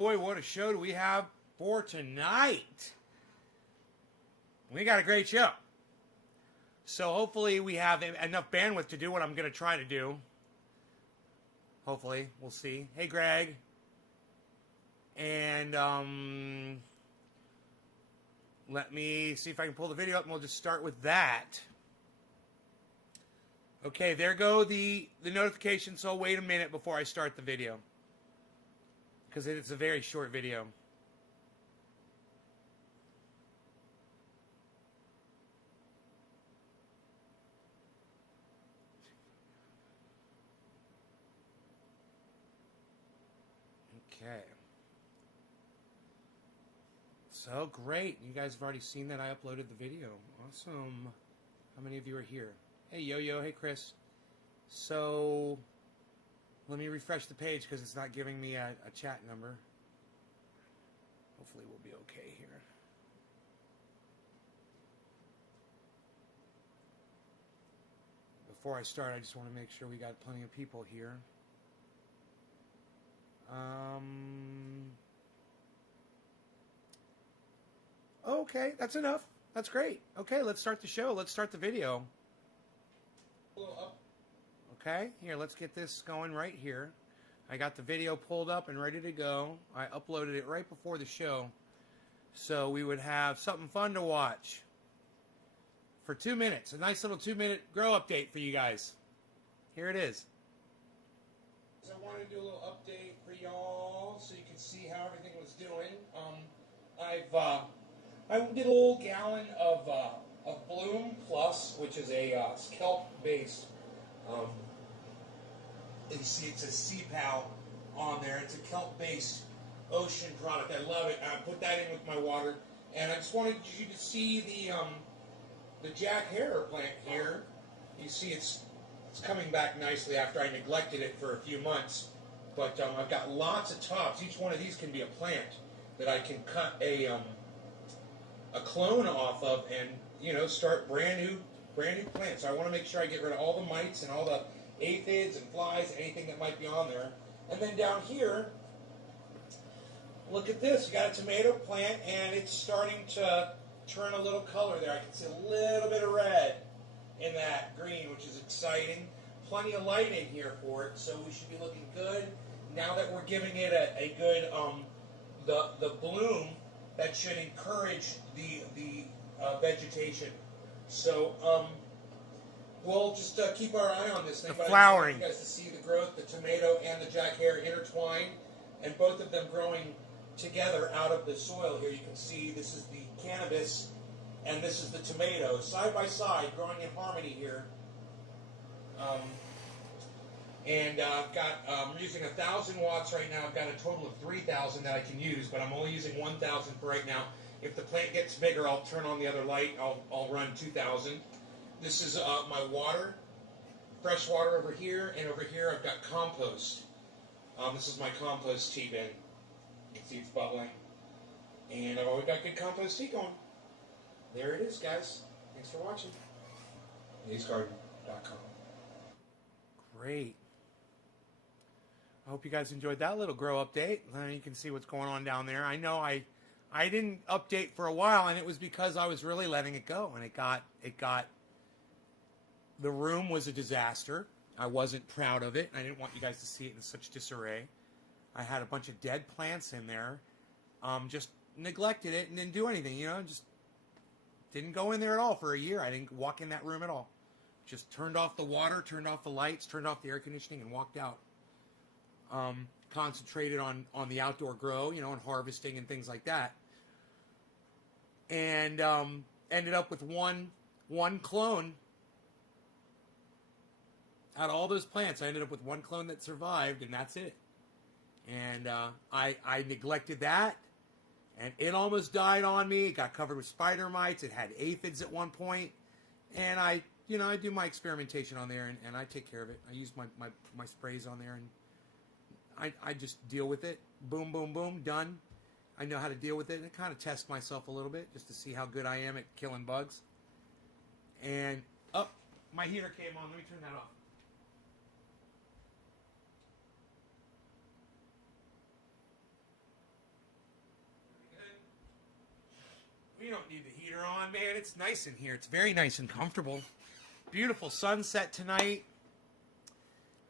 Boy, what a show do we have for tonight. We got a great show. So hopefully we have enough bandwidth to do what I'm going to try to do. Hopefully. We'll see. Hey, Greg. And let me see if I can pull the video up, and we'll just start with that. Okay, there go the notifications, so I'll wait a minute before I start the video, because it's a very short video. Okay. So great. You guys have already seen that I uploaded the video. Awesome. How many of you are here? Hey, Yo-Yo. Hey, Chris. So let me refresh the page because it's not giving me a chat number. Hopefully we'll be okay here. Before I start, I just want to make sure we got plenty of people here. Okay, that's enough. That's great. Okay, let's start the show. Let's start the video. Okay, here, let's get this going right here. I got the video pulled up and ready to go. I uploaded it right before the show, so we would have something fun to watch for 2 minutes. A nice little 2-minute grow update for you guys. Here it is. So I wanted to do a little update for y'all so you can see how everything was doing. I did a whole gallon of Bloom Plus, which is a kelp-based. You see, it says CPAL on there. It's a kelp-based ocean product. I love it. I put that in with my water, and I just wanted you to see the Jack Herer plant here. You see, it's coming back nicely after I neglected it for a few months. But I've got lots of tops. Each one of these can be a plant that I can cut a clone off of, and start brand new plants. So I want to make sure I get rid of all the mites and all the aphids and flies, anything that might be on there. And then down here, look at this. You got a tomato plant, and it's starting to turn a little color there. I can see a little bit of red in that green, which is exciting. Plenty of light in here for it, so we should be looking good. Now that we're giving it a good the bloom, that should encourage the vegetation. So we'll just keep our eye on this thing. The flowering. I want you guys to see the growth, the tomato and the Jack Herer intertwined, and both of them growing together out of the soil here. You can see this is the cannabis and this is the tomato, side by side, growing in harmony here. I'm using 1,000 watts right now. I've got a total of 3,000 that I can use, but I'm only using 1,000 for right now. If the plant gets bigger, I'll turn on the other light. I'll run 2,000. This is my water, fresh water over here, and over here I've got compost. This is my compost tea bin. You can see it's bubbling. And I've always got good compost tea going. There it is, guys. Thanks for watching. NatesGarden.com. Great. I hope you guys enjoyed that little grow update. You can see what's going on down there. I know I didn't update for a while, and it was because I was really letting it go, and it got the room was a disaster. I wasn't proud of it. I didn't want you guys to see it in such disarray. I had a bunch of dead plants in there. Just neglected it and didn't do anything, just didn't go in there at all for a year. I didn't walk in that room at all. Just turned off the water, turned off the lights, turned off the air conditioning, and walked out. Concentrated on the outdoor grow, and harvesting and things like that. And ended up with one clone. Out of all those plants, I ended up with one clone that survived, and that's it. And I neglected that, and it almost died on me. It got covered with spider mites. It had aphids at one point, and I do my experimentation on there, and I take care of it. I use my sprays on there, and I just deal with it. Boom, boom, boom, done. I know how to deal with it, and I kind of test myself a little bit just to see how good I am at killing bugs. And, my heater came on. Let me turn that off. You don't need the heater on, man. It's nice in here. It's very nice and comfortable. Beautiful sunset tonight.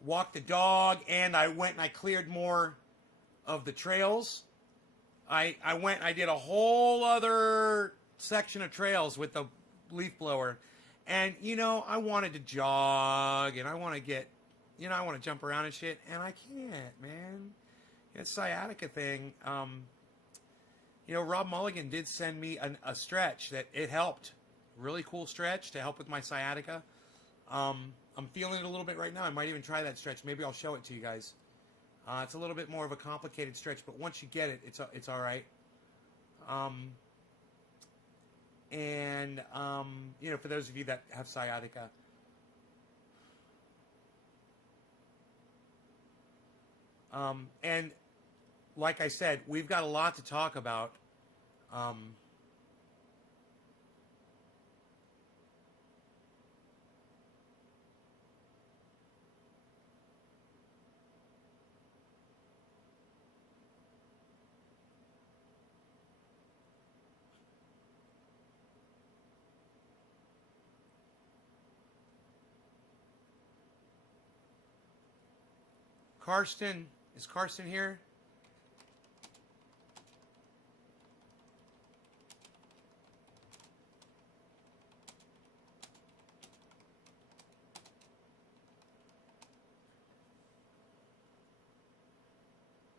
Walked the dog, and I went and I cleared more of the trails. I did a whole other section of trails with the leaf blower. And, you know, I wanted to jog, and I want to get, you know, I want to jump around and shit, and I can't, man. It's sciatica thing. You know, Rob Mulligan did send me a stretch that it helped. Really cool stretch to help with my sciatica. I'm feeling it a little bit right now. I might even try that stretch. Maybe I'll show it to you guys. It's a little bit more of a complicated stretch, but once you get it, it's all right. You know, for those of you that have sciatica, and like I said, we've got a lot to talk about. Karsten, is Karsten here?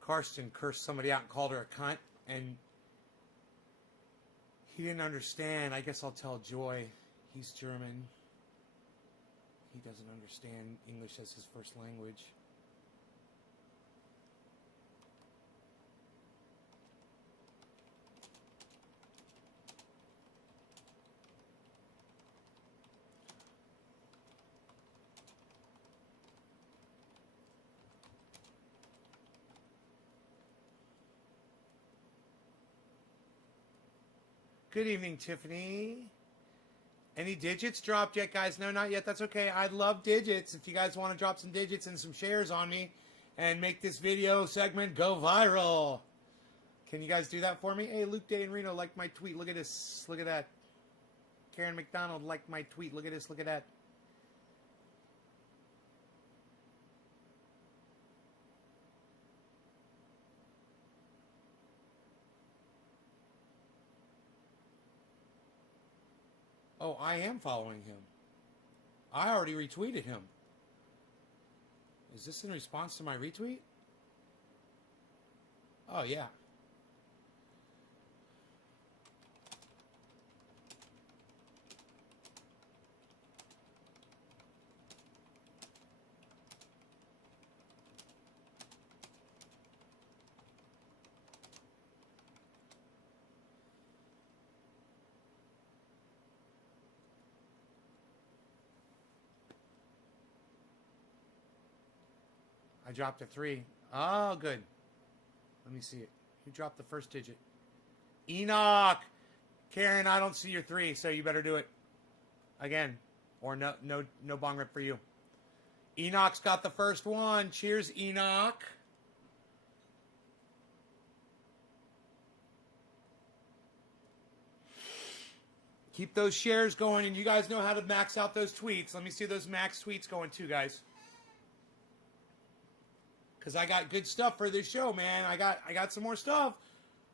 Karsten cursed somebody out and called her a cunt, and he didn't understand. I guess I'll tell Joy. He's German. He doesn't understand English as his first language. Good evening, Tiffany. Any digits dropped yet, guys? No, not yet. That's okay. I love digits. If you guys want to drop some digits and some shares on me and make this video segment go viral. Can you guys do that for me? Hey, Luke Day and Reno liked my tweet. Look at this. Look at that. Karen McDonald liked my tweet. Look at this. Look at that. Oh, I am following him. I already retweeted him. Is this in response to my retweet? Oh, yeah. I dropped a 3. Oh, good. Let me see it. Who dropped the first digit? Enoch! Karen, I don't see your 3, so you better do it again. Or no bong rip for you. Enoch's got the first one. Cheers, Enoch. Keep those shares going, and you guys know how to max out those tweets. Let me see those max tweets going too, guys. Because I got good stuff for this show, man. I got some more stuff.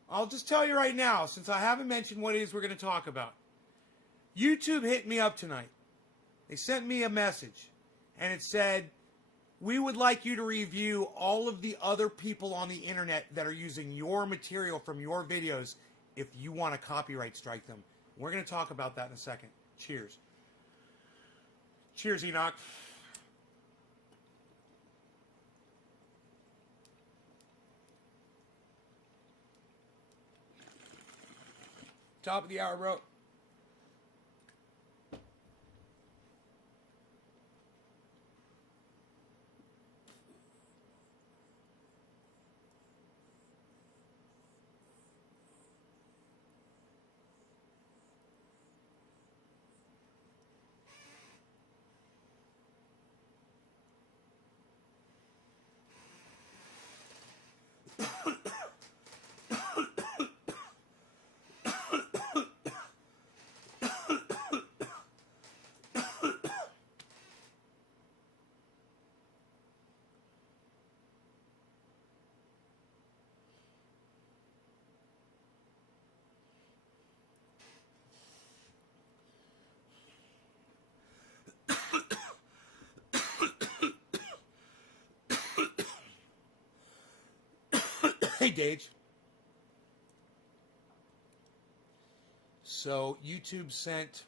I'll just tell you right now, since I haven't mentioned what it is we're going to talk about. YouTube hit me up tonight. They sent me a message, and it said, we would like you to review all of the other people on the internet that are using your material from your videos if you want to copyright strike them. We're going to talk about that in a second. Cheers. Cheers, Enoch. Top of the hour, bro. Hey, Dage. So YouTube sent...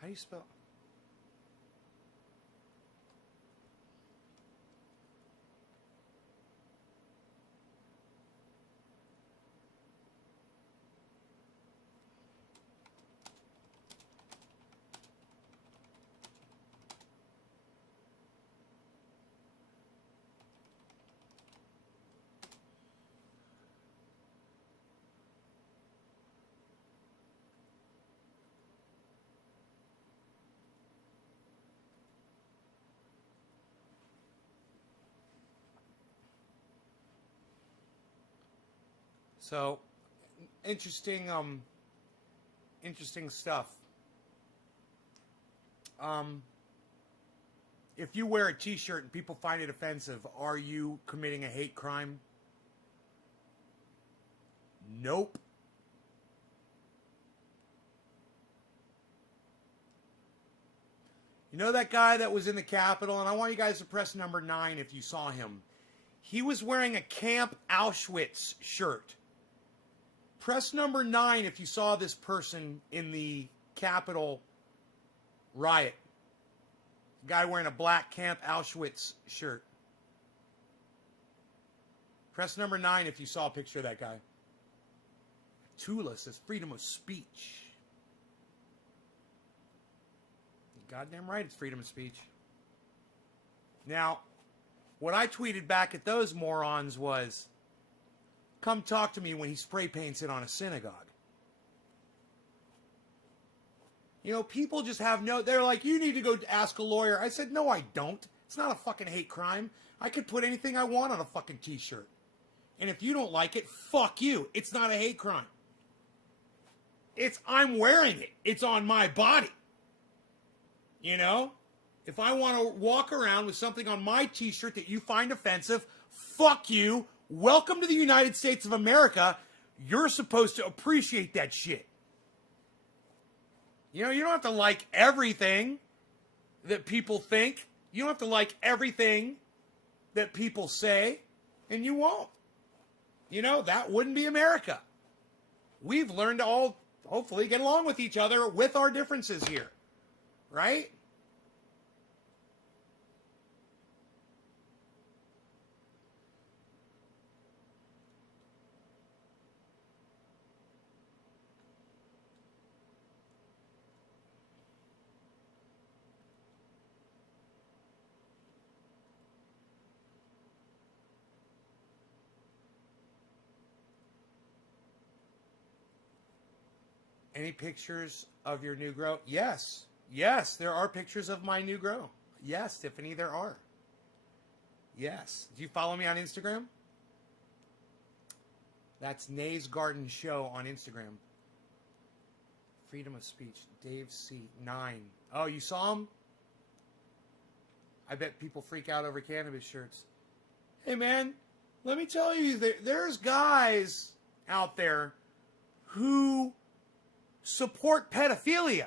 How do you spell? So, interesting stuff. If you wear a t-shirt and people find it offensive, are you committing a hate crime? Nope. You know that guy that was in the Capitol? And I want you guys to press number 9 if you saw him. He was wearing a Camp Auschwitz shirt. Press number 9 if you saw this person in the Capitol riot. Guy wearing a black Camp Auschwitz shirt. Press number 9 if you saw a picture of that guy. Tula says freedom of speech. Goddamn right it's freedom of speech. Now, what I tweeted back at those morons was, come talk to me when he spray paints it on a synagogue. You know, people just have no... They're like, you need to go ask a lawyer. I said, no, I don't. It's not a fucking hate crime. I could put anything I want on a fucking t-shirt. And if you don't like it, fuck you. It's not a hate crime. I'm wearing it. It's on my body. You know? If I want to walk around with something on my t-shirt that you find offensive, fuck you. Welcome to the United States of America. You're supposed to appreciate that shit. You know, you don't have to like everything that people think. You don't have to like everything that people say, and you won't. You know, that wouldn't be America. We've learned to all, hopefully, get along with each other with our differences here. Right? Any pictures of your new grow? Yes. Yes, there are pictures of my new grow. Yes, Tiffany, there are. Yes. Do you follow me on Instagram? That's Nay's Garden Show on Instagram. Freedom of speech. Dave C. 9. Oh, you saw him? I bet people freak out over cannabis shirts. Hey, man, let me tell you, there's guys out there who support pedophilia.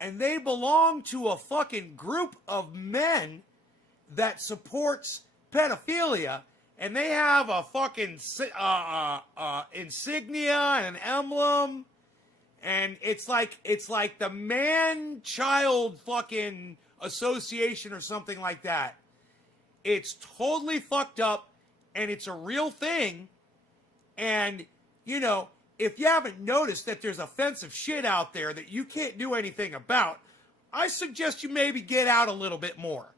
And they belong to a fucking group of men that supports pedophilia. And they have a fucking insignia and an emblem. And it's like the man-child fucking association or something like that. It's totally fucked up. And it's a real thing. And, you know, if you haven't noticed that there's offensive shit out there that you can't do anything about, I suggest you maybe get out a little bit more.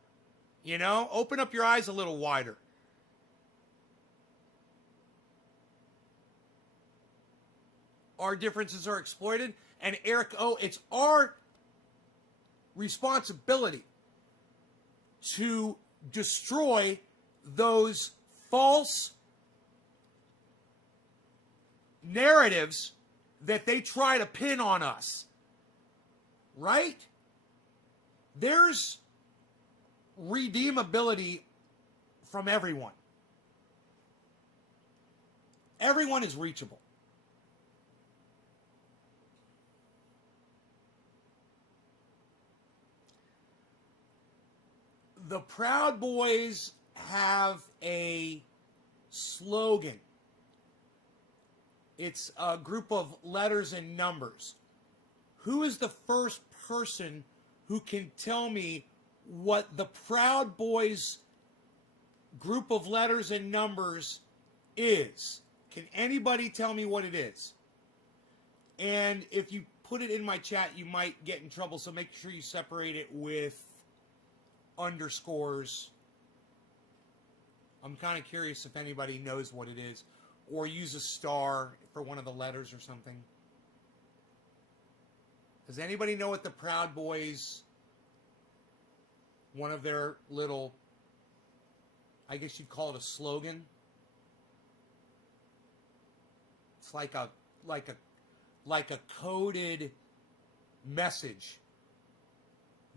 You know, open up your eyes a little wider. Our differences are exploited. And Eric O., it's our responsibility to destroy those false narratives that they try to pin on us. Right? There's redeemability from everyone. Everyone is reachable. The Proud Boys have a slogan. It's a group of letters and numbers. Who is the first person who can tell me what the Proud Boys group of letters and numbers is? Can anybody tell me what it is? And if you put it in my chat, you might get in trouble, so make sure you separate it with underscores. I'm kind of curious if anybody knows what it is, or use a star for one of the letters or something. Does anybody know what the Proud Boys, one of their little, I guess you'd call it a slogan? It's like a coded message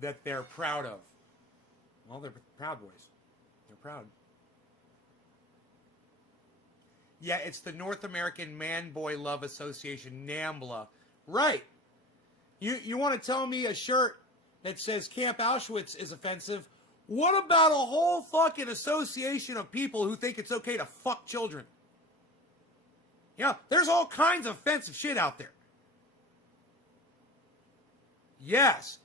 that they're proud of. Well, they're Proud Boys. They're proud. Yeah, it's the North American Man-Boy Love Association, NAMBLA. Right. You want to tell me a shirt that says Camp Auschwitz is offensive? What about a whole fucking association of people who think it's okay to fuck children? Yeah, there's all kinds of offensive shit out there. Yes.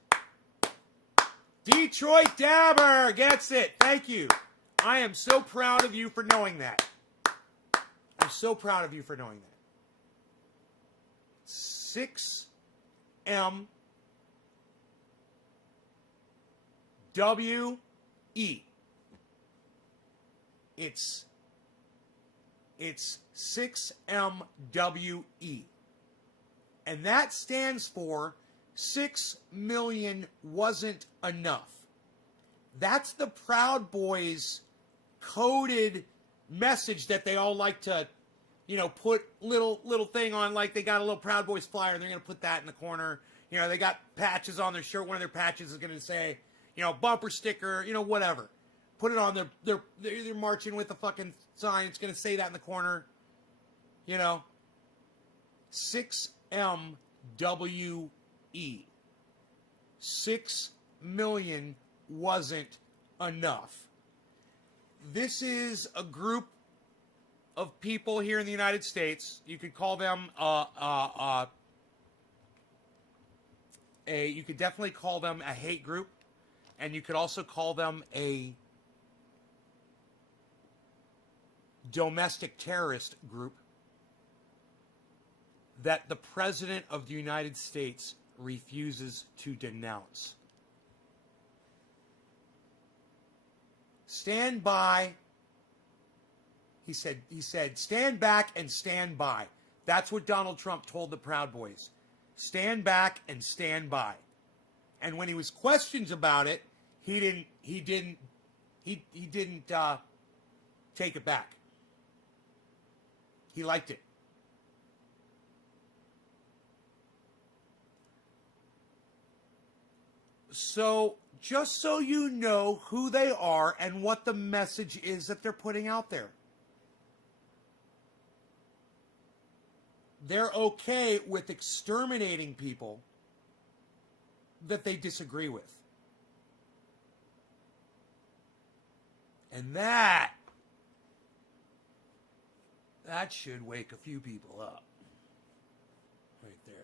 Detroit Dabber gets it. Thank you. I am so proud of you for knowing that. I'm so proud of you for knowing that. 6M W E. It's 6MWE. And that stands for 6 million wasn't enough. That's the Proud Boys coded message that they all like to, put little thing on, like they got a little Proud Boys flyer and they're going to put that in the corner. They got patches on their shirt. One of their patches is going to say, bumper sticker, whatever. Put it on they're marching with a fucking sign. It's going to say that in the corner. 6MWE. 6 million wasn't enough. This is a group of people here in the United States. You could call them you could definitely call them a hate group, and you could also call them a domestic terrorist group that the President of the United States refuses to denounce. Stand by. He said, stand back and stand by. That's what Donald Trump told the Proud Boys. Stand back and stand by. And when he was questioned about it, he didn't take it back. He liked it. So, just so you know who they are and what the message is that they're putting out there. They're okay with exterminating people that they disagree with. And that should wake a few people up. Right there.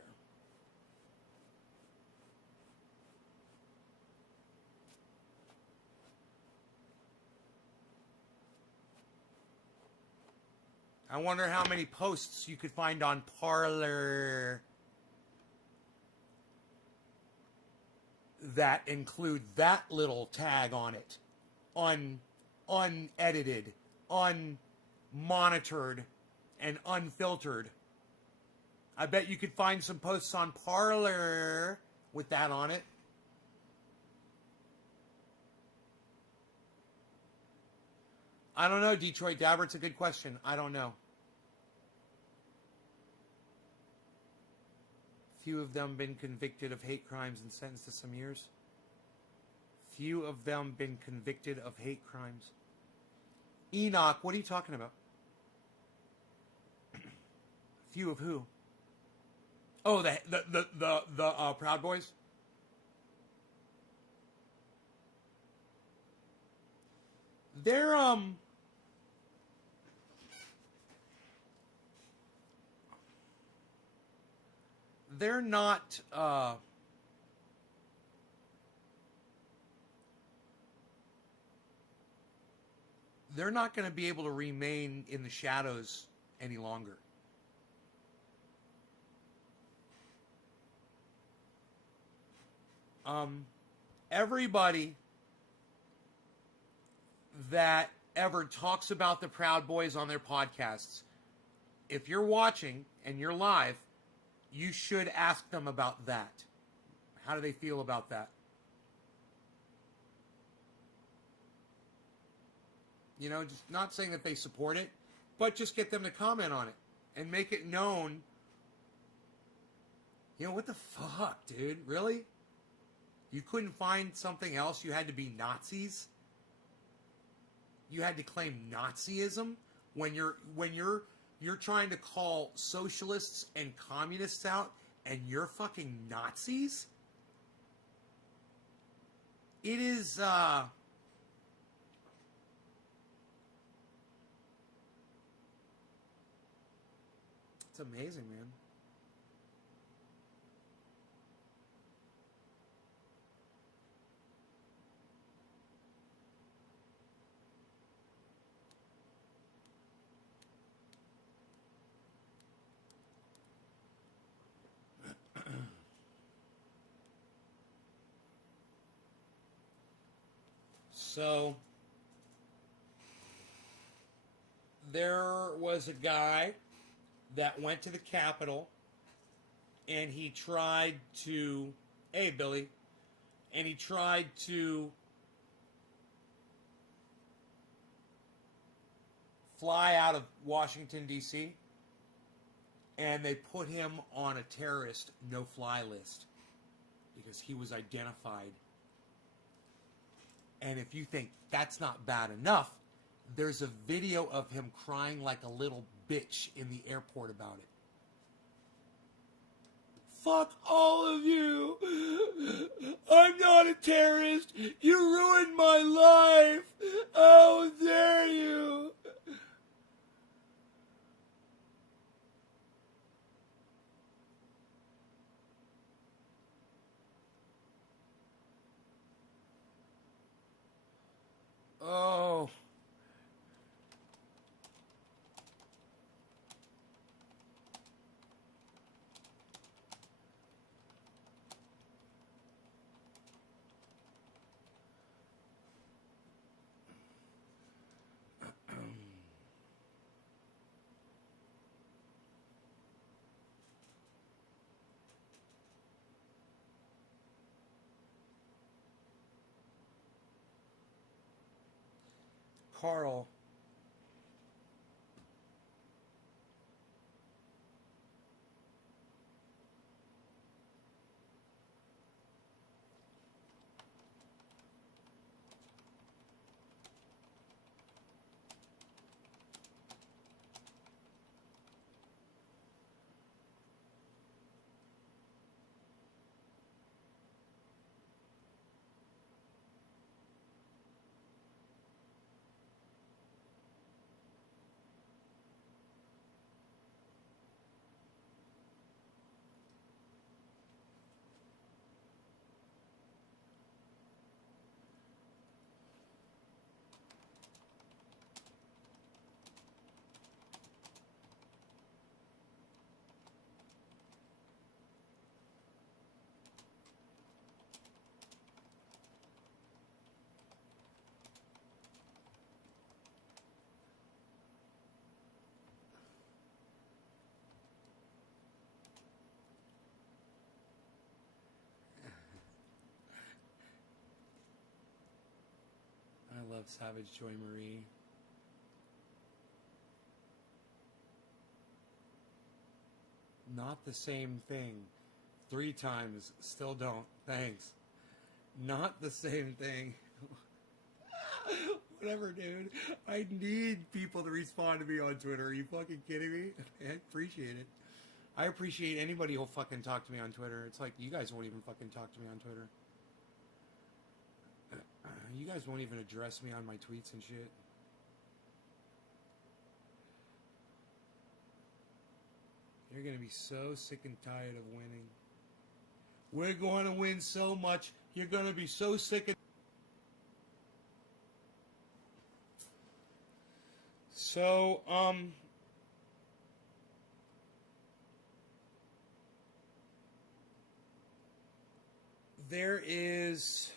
I wonder how many posts you could find on Parler that include that little tag on it, unedited, unmonitored, and unfiltered. I bet you could find some posts on Parler with that on it. I don't know, Detroit Dabber. It's a good question. I don't know. Few of them been convicted of hate crimes and sentenced to some years. Few of them been convicted of hate crimes. Enoch, what are you talking about? Few of who? Oh, the Proud Boys. They're not they're not going to be able to remain in the shadows any longer. Everybody that ever talks about the Proud Boys on their podcasts, if you're watching and you're live, you should ask them about that. How do they feel about that? You know, just not saying that they support it, but just get them to comment on it and make it known. You know, what the fuck, dude? Really? You couldn't find something else? You had to be Nazis? You had to claim Nazism when you're trying to call socialists and communists out and you're fucking Nazis? It is it's amazing, man. So, there was a guy that went to the Capitol and he tried to, hey Billy, and he tried to fly out of Washington, D.C., and they put him on a terrorist no-fly list because he was identified. And if you think that's not bad enough, there's a video of him crying like a little bitch in the airport about it. Fuck all of you. I'm not a terrorist. You ruined my life. How dare you? Oh. Carl. love Savage Joy Marie. Not the same thing. 3 times. Still don't. Thanks. Not the same thing. Whatever, dude. I need people to respond to me on Twitter. Are you fucking kidding me? I appreciate it. I appreciate anybody who'll fucking talk to me on Twitter. It's like, you guys won't even fucking talk to me on Twitter. You guys won't even address me on my tweets and shit. You're going to be so sick and tired of winning. We're going to win so much. You're going to be so sick and... So, there is...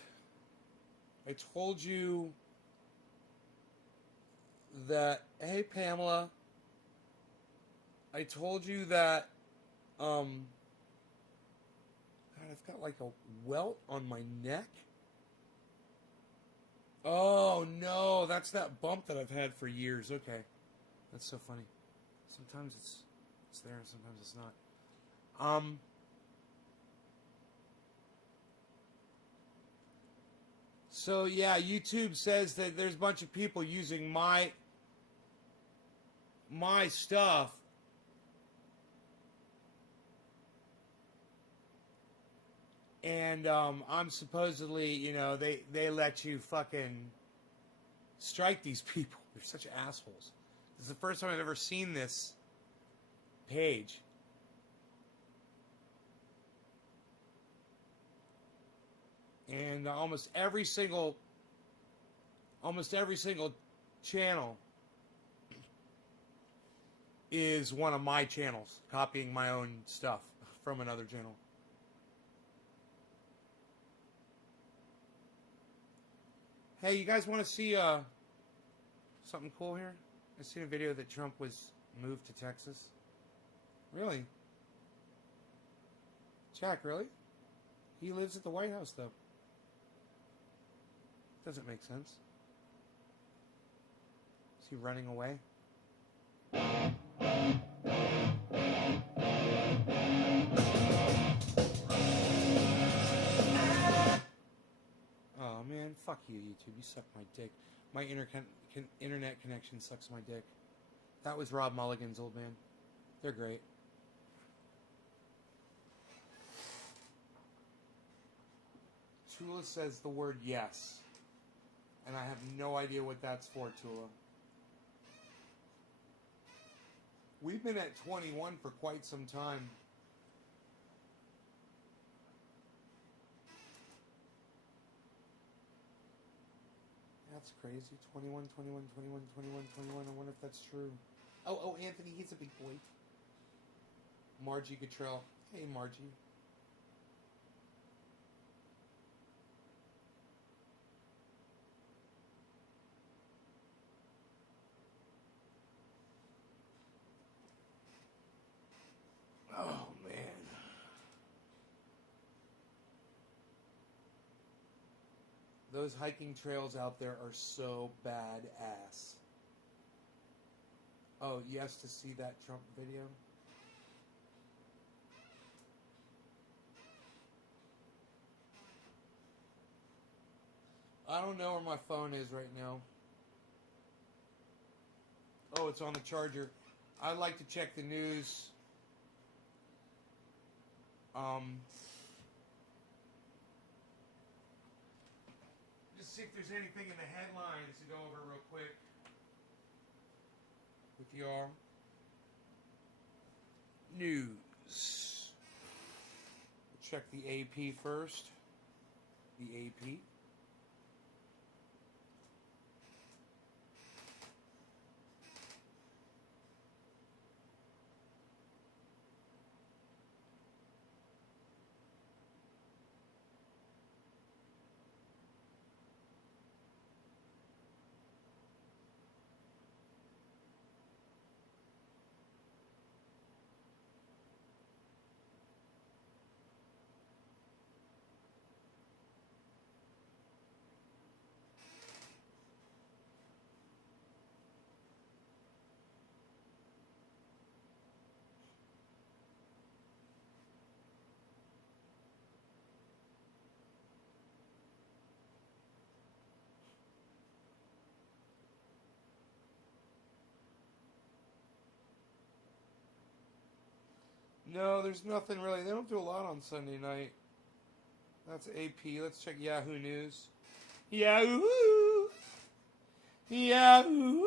I told you that... Hey, Pamela. I told you that... God, I've got like a welt on my neck. Oh, no. That's that bump that I've had for years. Okay. That's so funny. Sometimes it's there and sometimes it's not. So, yeah, YouTube says that there's a bunch of people using my stuff. And I'm supposedly, you know, they let you fucking strike these people. They're such assholes. This is the first time I've ever seen this page. And almost every single channel is one of my channels, copying my own stuff from another channel. Hey, you guys want to see something cool here? I seen a video that Trump was moved to Texas. Really? Jack, really? He lives at the White House, though. Doesn't make sense. Is he running away? Oh man, fuck you, YouTube. You suck my dick. My internet connection sucks my dick. That was Rob Mulligan's Old Man. They're great. Tula says the word yes. And I have no idea what that's for, Tula. We've been at 21 for quite some time. That's crazy. 21, 21, 21, 21, 21. I wonder if that's true. Oh, Anthony, he's a big boy. Margie Cottrell. Hey, Margie. Oh, man. Those hiking trails out there are so badass. Oh, yes, to see that Trump video? I don't know where my phone is right now. Oh, it's on the charger. I like to check the news. Just see if there's anything in the headlines to go over real quick with your news. Check the AP first. The AP. No, there's nothing really. They don't do a lot on Sunday night. That's AP. Let's check Yahoo News. Yahoo! Yahoo!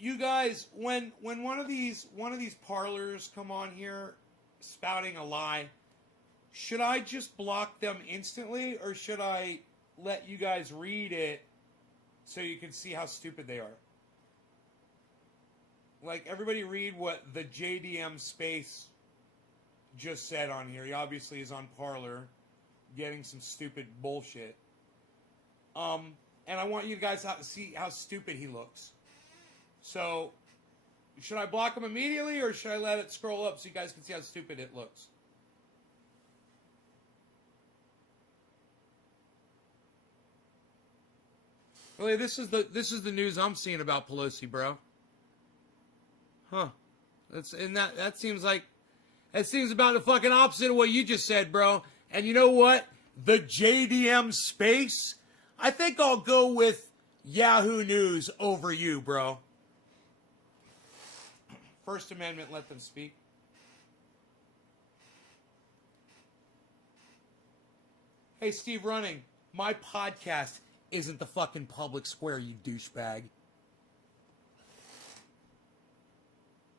You guys, when one of these parlors come on here spouting a lie, should I just block them instantly, or should I let you guys read it so you can see how stupid they are? Like, everybody read what the JDM Space just said on here. He obviously is on Parlor getting some stupid bullshit. And I want you guys to see how stupid he looks. So, should I block him immediately, or should I let it scroll up so you guys can see how stupid it looks? Really, this is the news I'm seeing about Pelosi, bro. Huh? That seems about the fucking opposite of what you just said, bro. And you know what? The JDM Space. I think I'll go with Yahoo News over you, bro. First Amendment, let them speak. Hey, Steve Running, my podcast isn't the fucking public square, you douchebag.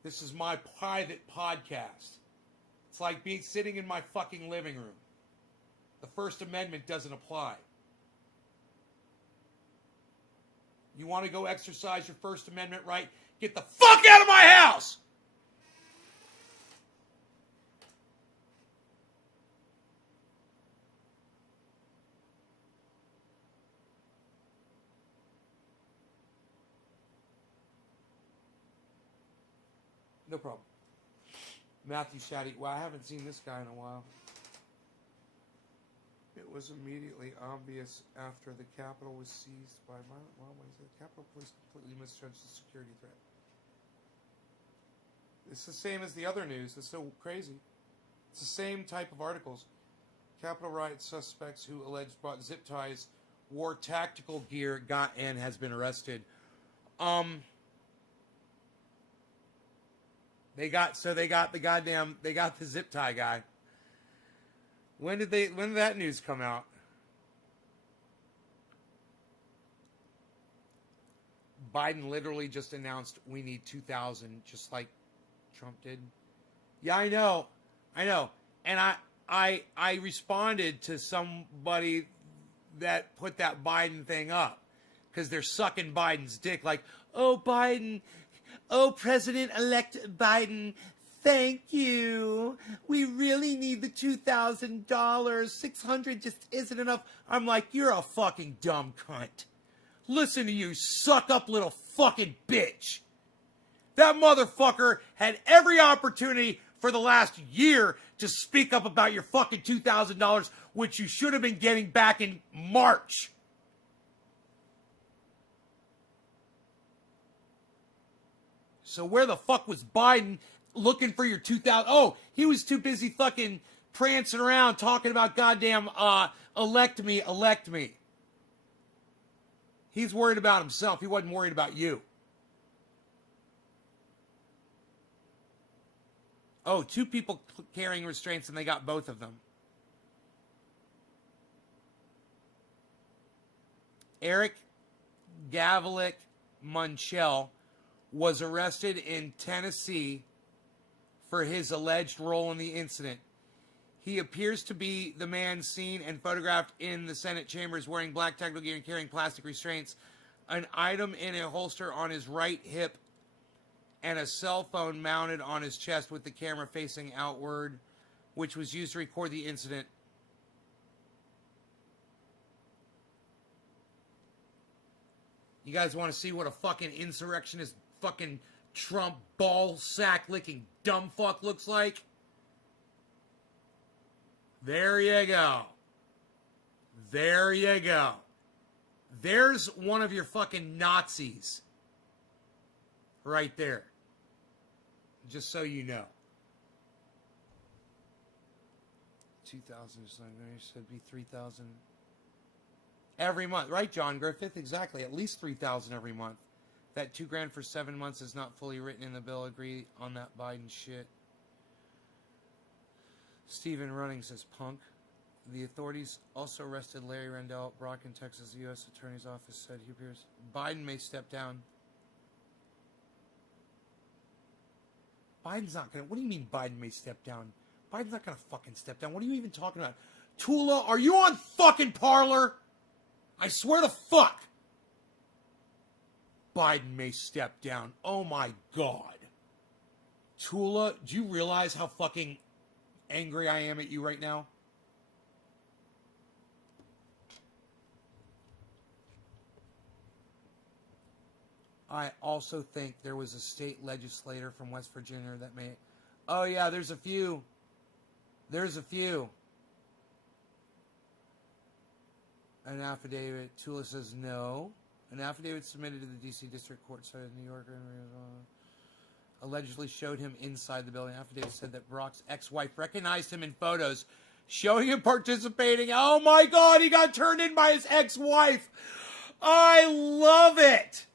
This is my private podcast. It's like sitting in my fucking living room. The First Amendment doesn't apply. You want to go exercise your First Amendment right? Get the fuck out of my house! No problem. Matthew Shaddy. Well, I haven't seen this guy in a while. It was immediately obvious after the Capitol was seized by violent wildlife that the Capitol Police completely misjudged the security threat. It's the same as the other news. It's so crazy. It's the same type of articles. Capitol riot suspects who alleged brought zip ties, wore tactical gear, got and has been arrested. They got the zip tie guy. When did that news come out? Biden literally just announced we need 2,000, just like Trump did. Yeah, I know. And I responded to somebody that put that Biden thing up because they're sucking Biden's dick like, oh, Biden, oh, President-elect Biden, thank you. We really need the $2,000. $600 just isn't enough. I'm like, you're a fucking dumb cunt. Listen to you, suck up little fucking bitch. That motherfucker had every opportunity for the last year to speak up about your fucking $2,000, which you should have been getting back in March. So where the fuck was Biden looking for your 2,000? Oh, he was too busy fucking prancing around talking about goddamn elect me. He's worried about himself. He wasn't worried about you. Oh, 2 people carrying restraints and they got both of them. Eric Gavlik Munchell was arrested in Tennessee for his alleged role in the incident. He appears to be the man seen and photographed in the Senate chambers wearing black tactical gear and carrying plastic restraints, an item in a holster on his right hip, and a cell phone mounted on his chest with the camera facing outward, which was used to record the incident. You guys want to see what a fucking insurrectionist fucking Trump ball sack licking dumb fuck looks like? There you go. There you go. There's one of your fucking Nazis right there. Just so you know. 2,000 should be 3,000 every month, right, John Griffith? Exactly, at least 3,000 every month. That $2,000 for 7 months is not fully written in the bill. Agree on that Biden shit. Stephen Running says punk. The authorities also arrested Larry Randall at Brockton, Texas. The U.S. Attorney's Office said he appears. Biden may step down. Biden's not going to... What do you mean Biden may step down? Biden's not going to fucking step down. What are you even talking about? Tula, are you on fucking Parler? I swear to fuck. Biden may step down. Oh my God. Tula, do you realize how fucking angry I am at you right now? I also think there was a state legislator from West Virginia that may... Oh yeah, there's a few. There's a few. An affidavit. Tula says no. An affidavit submitted to the D.C. District Court cited New Yorker allegedly showed him inside the building. Affidavit said that Brock's ex-wife recognized him in photos showing him participating. Oh my God, he got turned in by his ex-wife. I love it.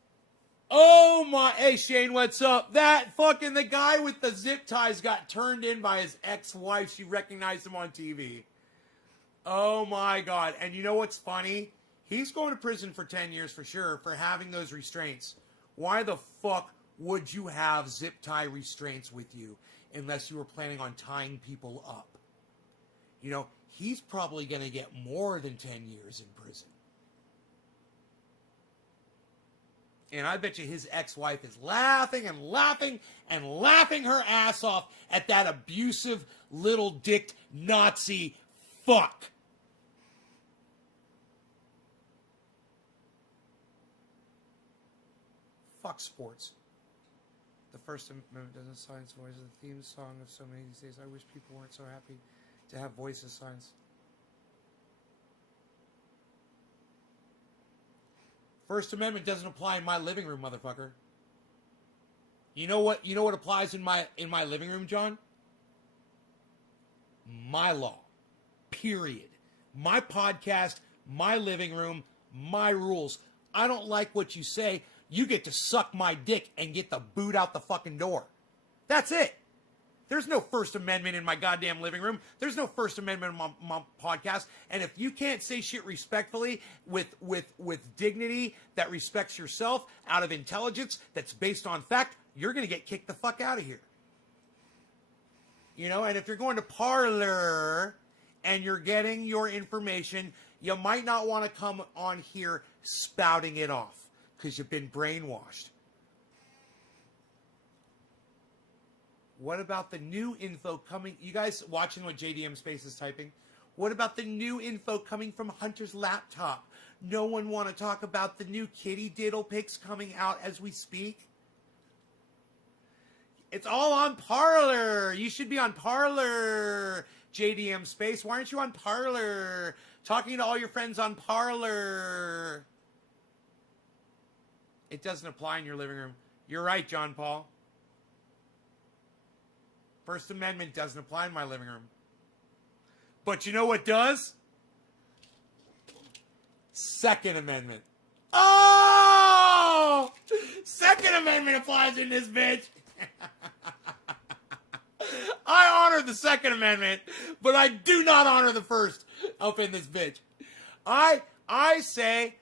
Oh my, hey Shane, what's up? That fucking, the guy with the zip ties got turned in by his ex-wife. She recognized him on TV. Oh my God. And you know what's funny? He's going to prison for 10 years for sure for having those restraints. Why the fuck would you have zip tie restraints with you unless you were planning on tying people up? You know, he's probably going to get more than 10 years in prison. And I bet you his ex-wife is laughing and laughing and laughing her ass off at that abusive little dicked Nazi fuck. Fuck sports. The First Amendment doesn't silence voices. The theme song of so many these days. I wish people weren't so happy to have voices silenced. First Amendment doesn't apply in my living room, motherfucker. You know what? You know what applies in my living room, John? My law. Period. My podcast, my living room, my rules. I don't like what you say. You get to suck my dick and get the boot out the fucking door. That's it. There's no First Amendment in my goddamn living room. There's no First Amendment in my podcast. And if you can't say shit respectfully with dignity that respects yourself out of intelligence that's based on fact, you're going to get kicked the fuck out of here. You know, and if you're going to Parler and you're getting your information, you might not want to come on here spouting it off because you've been brainwashed. What about the new info coming? You guys watching what JDM Space is typing? What about the new info coming from Hunter's laptop? No one want to talk about the new kitty diddle pics coming out as we speak? It's all on Parler. You should be on Parler, JDM Space. Why aren't you on Parler? Talking to all your friends on Parler. It doesn't apply in your living room. You're right, John Paul. First Amendment doesn't apply in my living room. But you know what does? Second Amendment. Oh! Second Amendment applies in this bitch. I honor the Second Amendment, but I do not honor the First up in this bitch. I say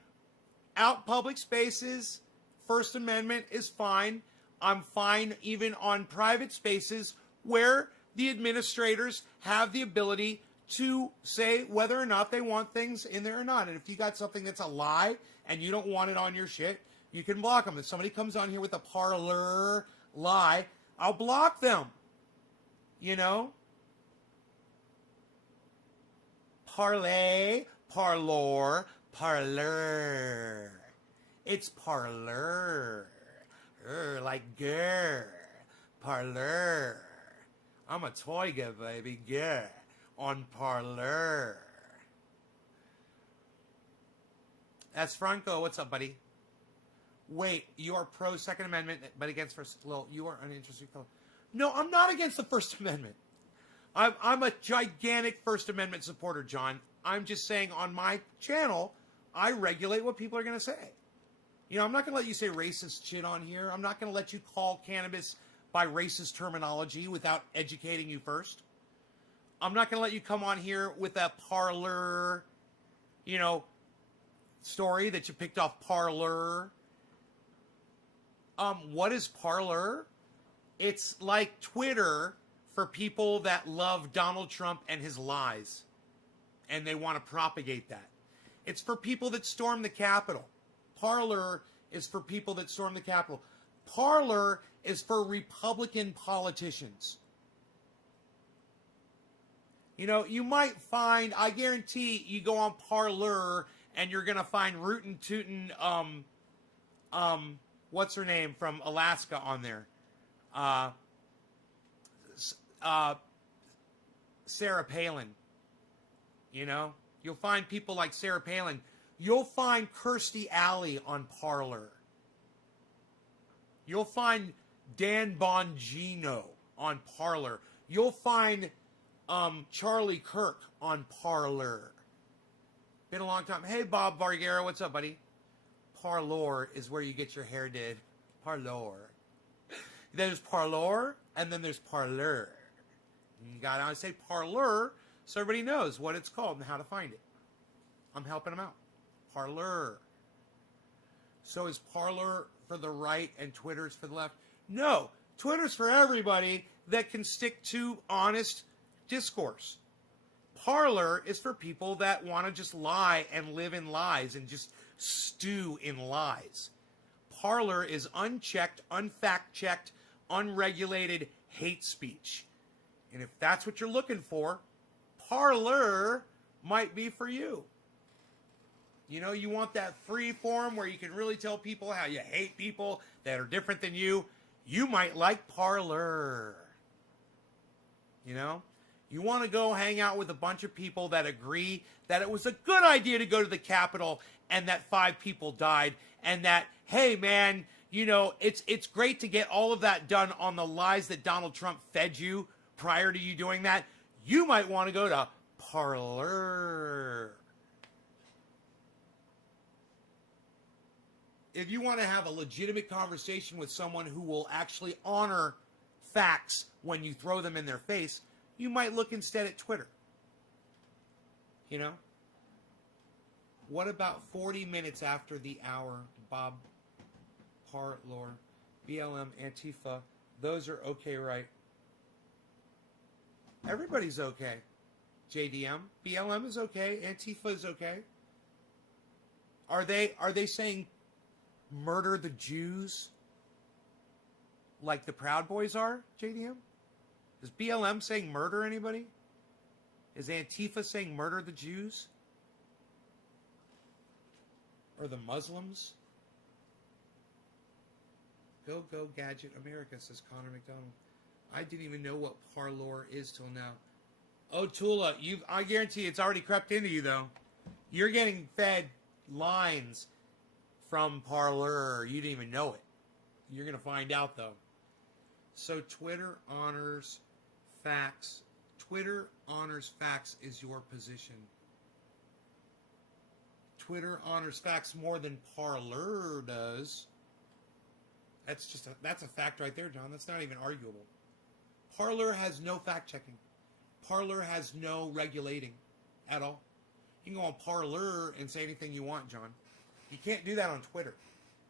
out public spaces, First Amendment is fine. I'm fine even on private spaces where the administrators have the ability to say whether or not they want things in there or not. And if you got something that's a lie and you don't want it on your shit, you can block them. If somebody comes on here with a Parler lie, I'll block them. You know? Parlay, parlor, parlor. It's parlor. Like grr. Parlor. I'm a toy guy, baby. Grr. On Parlor. That's Franco. What's up, buddy? wait, you are pro Second Amendment, but against First. Well, you are uninterested. No, I'm not against the First Amendment. I'm a gigantic First Amendment supporter, John. I'm just saying on my channel, I regulate what people are going to say. You know, I'm not going to let you say racist shit on here. I'm not going to let you call cannabis by racist terminology without educating you first. I'm not going to let you come on here with a Parler, you know, story that you picked off Parler. What is Parler? It's like Twitter for people that love Donald Trump and his lies, and they want to propagate that. It's for people that storm the Capitol. Parler is for people that storm the Capitol. Parler is for Republican politicians. You know, you might find, I guarantee you go on Parler and you're going to find rootin' tootin', what's her name from Alaska on there? Sarah Palin. You know, you'll find people like Sarah Palin. You'll find Kirstie Alley on Parler. You'll find Dan Bongino on Parler. You'll find Charlie Kirk on Parler. Been a long time. Hey, Bob Vargara, what's up, buddy? Parlor is where you get your hair did. Parlor. There's Parlor, and then there's Parlor. You gotta say Parlor so everybody knows what it's called and how to find it. I'm helping them out. Parlor. So is Parlor for the right and Twitter's for the left? No. Twitter's for everybody that can stick to honest discourse. Parlor is for people that want to just lie and live in lies and just stew in lies. Parlor is unchecked, unfact-checked, unregulated hate speech. And if that's what you're looking for, Parlor might be for you. You know, you want that free form where you can really tell people how you hate people that are different than you. You might like Parlor. You know? You want to go hang out with a bunch of people that agree that it was a good idea to go to the Capitol and that 5 people died and that, hey, man, you know, it's great to get all of that done on the lies that Donald Trump fed you prior to you doing that. You might want to go to Parlor. If you want to have a legitimate conversation with someone who will actually honor facts when you throw them in their face, you might look instead at Twitter. You know? What about 40 minutes after the hour, Bob Parlor, BLM, Antifa? Those are okay, right? Everybody's okay. JDM, BLM is okay. Antifa is okay. Are they saying murder the Jews like the Proud Boys are, JDM? Is BLM saying murder anybody? Is Antifa saying murder the Jews? Or the Muslims? Go, go, Gadget America, says Connor McDonald. I didn't even know what Parlor is till now. Oh, Tula, I guarantee it's already crept into you, though. You're getting fed lines from Parlor. You didn't even know it. You're going to find out, though. So Twitter honors facts. Twitter honors facts is your position. Twitter honors facts more than Parlor does. That's a fact right there, John. That's not even arguable. Parlor has no fact-checking. Parlor has no regulating at all. You can go on Parlor and say anything you want, John. You can't do that on Twitter.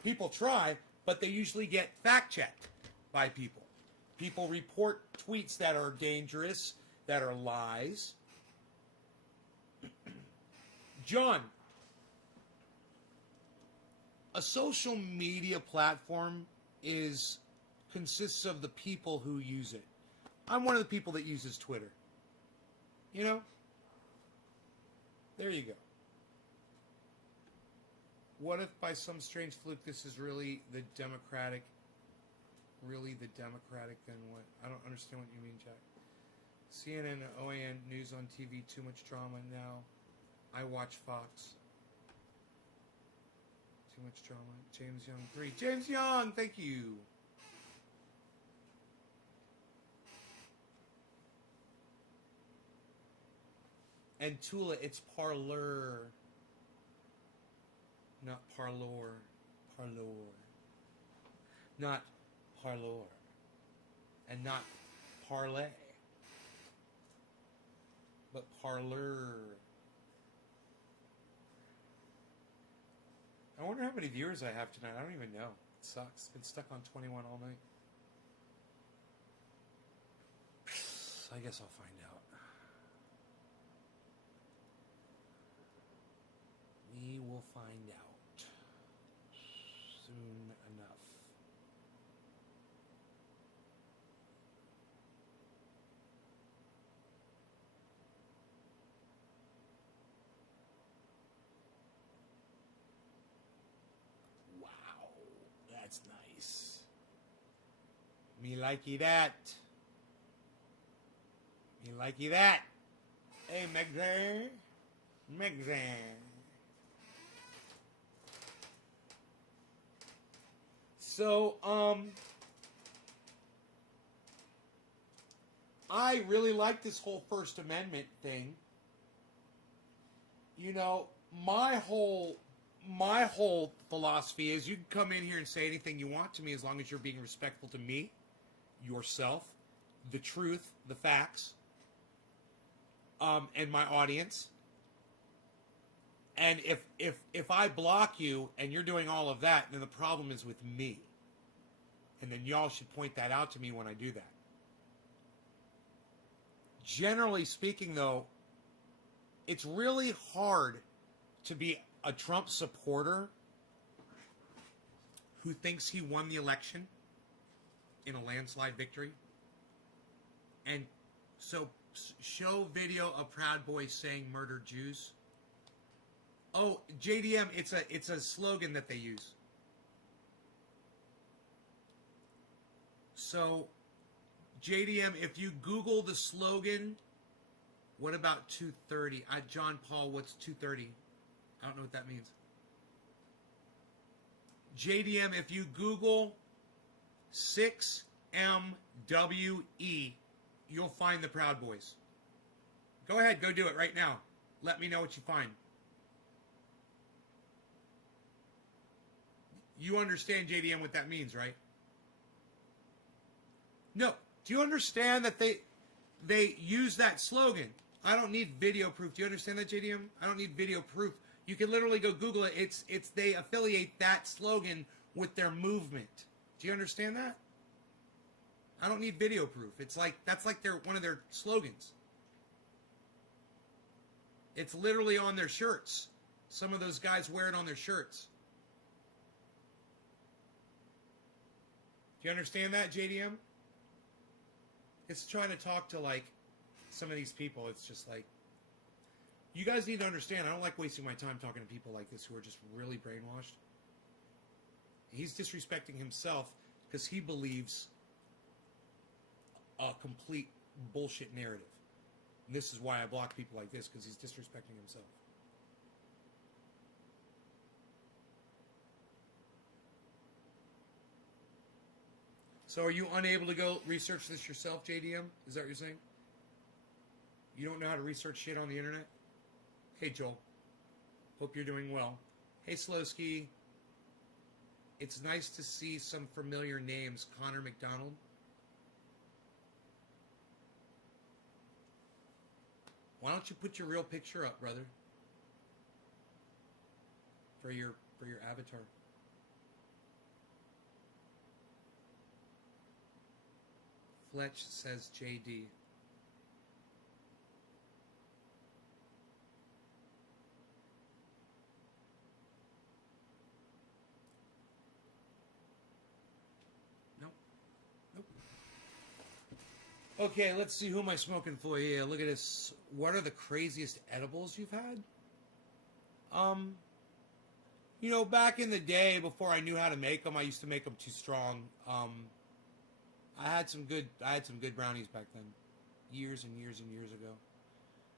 People try, but they usually get fact-checked by people. People report tweets that are dangerous, that are lies. John, a social media platform consists of the people who use it. I'm one of the people that uses Twitter. You know? There you go. What if by some strange fluke this is really the Democratic, then what? I don't understand what you mean, Jack. CNN and OAN news on TV, too much drama now. I watch Fox. Too much drama. James Young 3. James Young, thank you. And Tula, it's parlor. Not parlor. Parlor. Not parlor. And not parlay. But parlor. I wonder how many viewers I have tonight. I don't even know. It sucks. Been stuck on 21 all night. I guess I'll find out. We will find out soon enough. Wow, that's nice. Me likey that. Me likey that. Hey, Megzan. Megzan. So, I really like this whole First Amendment thing. You know, my whole philosophy is you can come in here and say anything you want to me as long as you're being respectful to me, yourself, the truth, the facts, and my audience. And if I block you and you're doing all of that, then the problem is with me. And then y'all should point that out to me when I do that. Generally speaking, though, it's really hard to be a Trump supporter who thinks he won the election in a landslide victory. And so show video of Proud Boys saying murder Jews. Oh, JDM, it's a slogan that they use. So, JDM, if you Google the slogan, what about 230? John Paul, what's 230? I don't know what that means. JDM, if you Google 6MWE, you'll find the Proud Boys. Go ahead, go do it right now. Let me know what you find. You understand, JDM, what that means, right? No. Do you understand that they use that slogan? I don't need video proof. Do you understand that, JDM? I don't need video proof. You can literally go Google it. It's they affiliate that slogan with their movement. Do you understand that? I don't need video proof. It's like that's like one of their slogans. It's literally on their shirts. Some of those guys wear it on their shirts. Do you understand that, JDM? It's trying to talk to, like, some of these people. It's just like, you guys need to understand, I don't like wasting my time talking to people like this who are just really brainwashed. He's disrespecting himself because he believes a complete bullshit narrative. And this is why I block people like this, because he's disrespecting himself. So are you unable to go research this yourself, JDM? Is that what you're saying? You don't know how to research shit on the internet? Hey, Joel. Hope you're doing well. Hey, Slowski. It's nice to see some familiar names. Connor McDonald. Why don't you put your real picture up, brother? For your avatar. Fletch says JD. Nope. Nope. Okay, let's see who am I smoking for. Yeah, look at this. What are the craziest edibles you've had? You know, back in the day, before I knew how to make them, I used to make them too strong. I had some good brownies back then, years and years and years ago.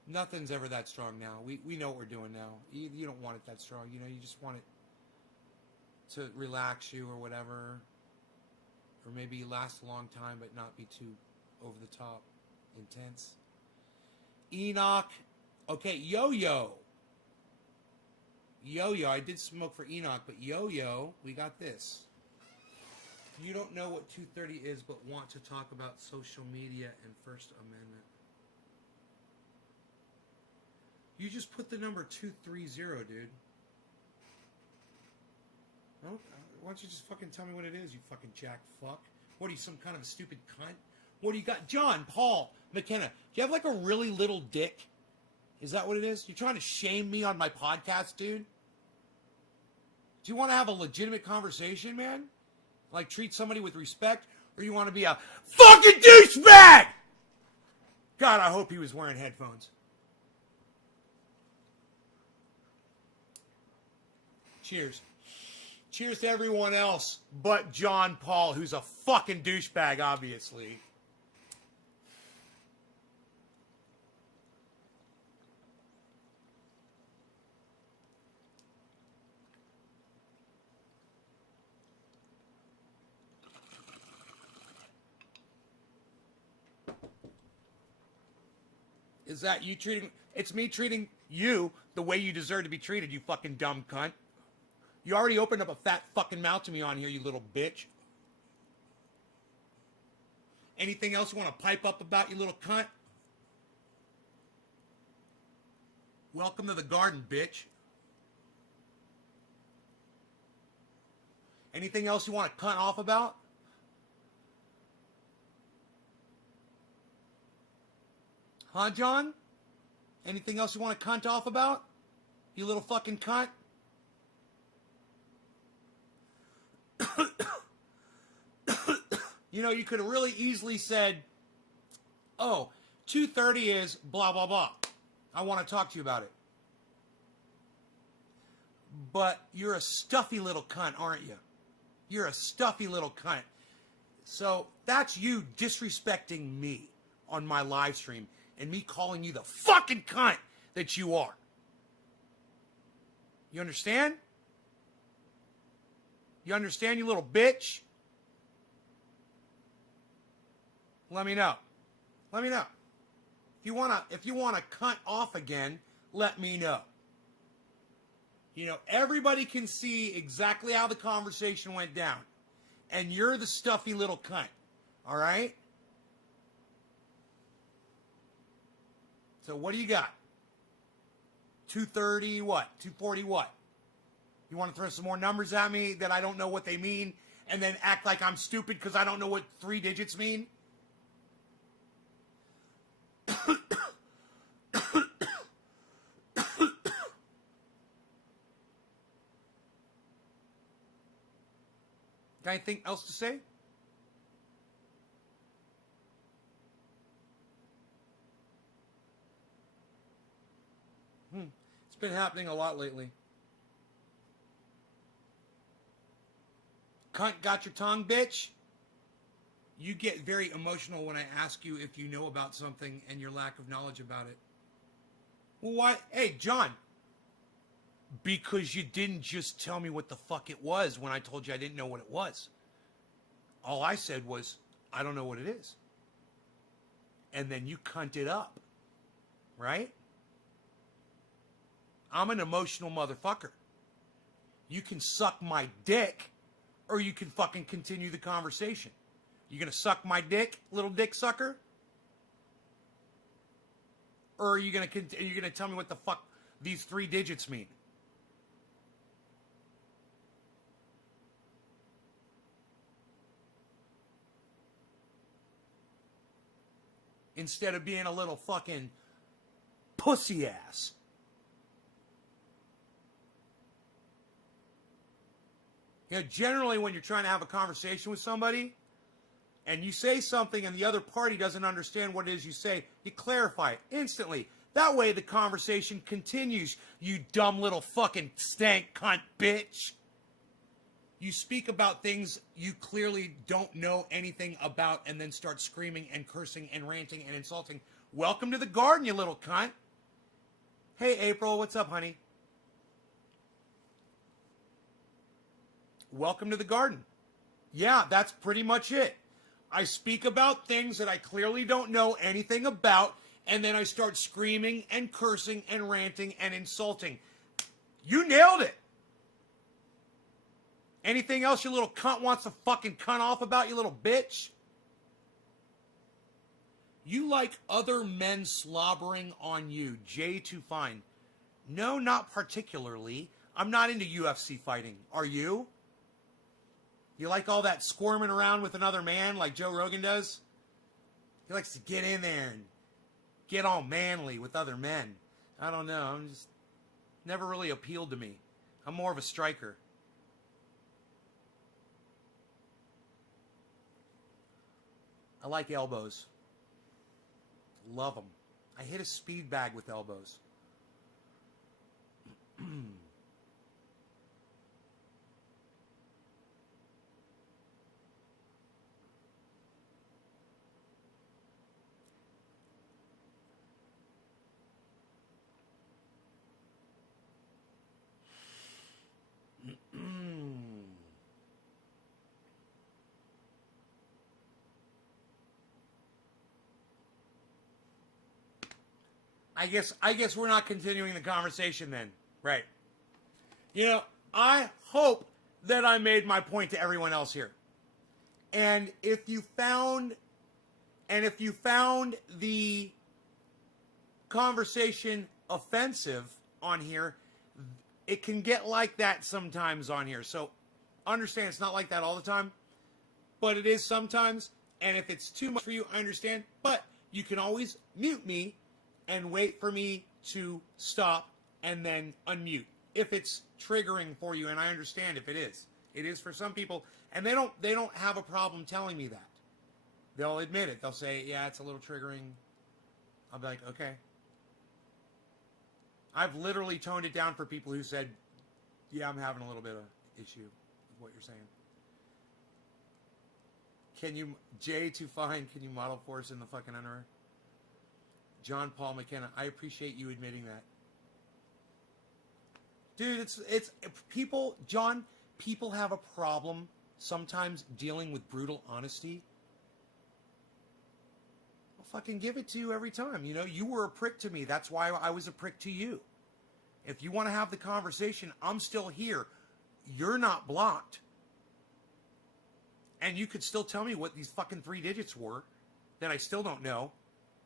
Nothing's ever that strong now. We know what we're doing now. You don't want it that strong. You know, you just want it to relax you or whatever. Or maybe last a long time but not be too over the top intense. Enoch. Okay, Yo-Yo. Yo-Yo. I did smoke for Enoch, but Yo-Yo, we got this. You don't know what 230 is, but want to talk about social media and First Amendment. You just put the number 230, dude. Well, why don't you just fucking tell me what it is, you fucking jack fuck? What are you, some kind of a stupid cunt? What do you got? John, Paul, McKenna, do you have like a really little dick? Is that what it is? You're trying to shame me on my podcast, dude? Do you want to have a legitimate conversation, man? Like treat somebody with respect? Or you want to be a fucking douchebag? God, I hope he was wearing headphones. Cheers. Cheers to everyone else but John Paul, who's a fucking douchebag, obviously. Is that you treating... It's me treating you the way you deserve to be treated, you fucking dumb cunt. You already opened up a fat fucking mouth to me on here, you little bitch. Anything else you want to pipe up about, you little cunt? Welcome to the garden, bitch. Anything else you want to cunt off about? Huh, John? Anything else you want to cunt off about? You little fucking cunt? You know, you could have really easily said, oh, 230 is blah, blah, blah. I want to talk to you about it. But you're a stuffy little cunt, aren't you? You're a stuffy little cunt. So that's you disrespecting me on my live stream and me calling you the fucking cunt that you are. You understand? You understand, you little bitch? Let me know. Let me know. If you wanna cunt off again, let me know. You know, everybody can see exactly how the conversation went down. And you're the stuffy little cunt. All right? So what do you got? 230 what? 240 what? You want to throw some more numbers at me that I don't know what they mean and then act like I'm stupid because I don't know what 3 digits mean? Got anything else to say? It's been happening a lot lately. Cunt got your tongue, bitch? You get very emotional when I ask you if you know about something and your lack of knowledge about it. Well, why? Hey, John. Because you didn't just tell me what the fuck it was when I told you I didn't know what it was. All I said was, I don't know what it is. And then you cunt it up. Right? I'm an emotional motherfucker. You can suck my dick, or you can fucking continue the conversation. You gonna suck my dick, little dick sucker? Or are you gonna tell me what the fuck these 3 digits mean? Instead of being a little fucking pussy ass. You know, generally when you're trying to have a conversation with somebody and you say something and the other party doesn't understand what it is you say, you clarify it instantly. That way the conversation continues, you dumb little fucking stank cunt bitch. You speak about things you clearly don't know anything about and then start screaming and cursing and ranting and insulting. Welcome to the garden, you little cunt. Hey, April, what's up, honey? welcome to the garden. Yeah, that's pretty much it. I speak about things that I clearly don't know anything about, and then I start screaming and cursing and ranting and insulting. You nailed it. Anything else your little cunt wants to fucking cunt off about, you little bitch? You like other men slobbering on you, Jay Too Fine. No, not particularly. I'm not into UFC fighting. Are you? You like all that squirming around with another man like Joe Rogan does? He likes to get in there and get all manly with other men. I don't know. I'm just never really appealed to me. I'm more of a striker. I like elbows. Love them. I hit a speed bag with elbows. I guess we're not continuing the conversation then. Right. You know, I hope that I made my point to everyone else here. And if you found the conversation offensive on here, it can get like that sometimes on here. So understand it's not like that all the time, but it is sometimes. And if it's too much for you, I understand. But you can always mute me and wait for me to stop and then unmute if it's triggering for you. And I understand if it is for some people, and they don't have a problem telling me that. They'll admit it. They'll say, yeah, it's a little triggering. I'll be like, okay. I've literally toned it down for people who said, yeah, I'm having a little bit of issue with what you're saying. Can you, Jay Too Fine, can you model for us in the fucking underwear? John Paul McKenna, I appreciate you admitting that. Dude, it's people, John, people have a problem sometimes dealing with brutal honesty. I'll fucking give it to you every time. You know, you were a prick to me. That's why I was a prick to you. If you want to have the conversation, I'm still here. You're not blocked. And you could still tell me what these fucking 3 digits were that I still don't know.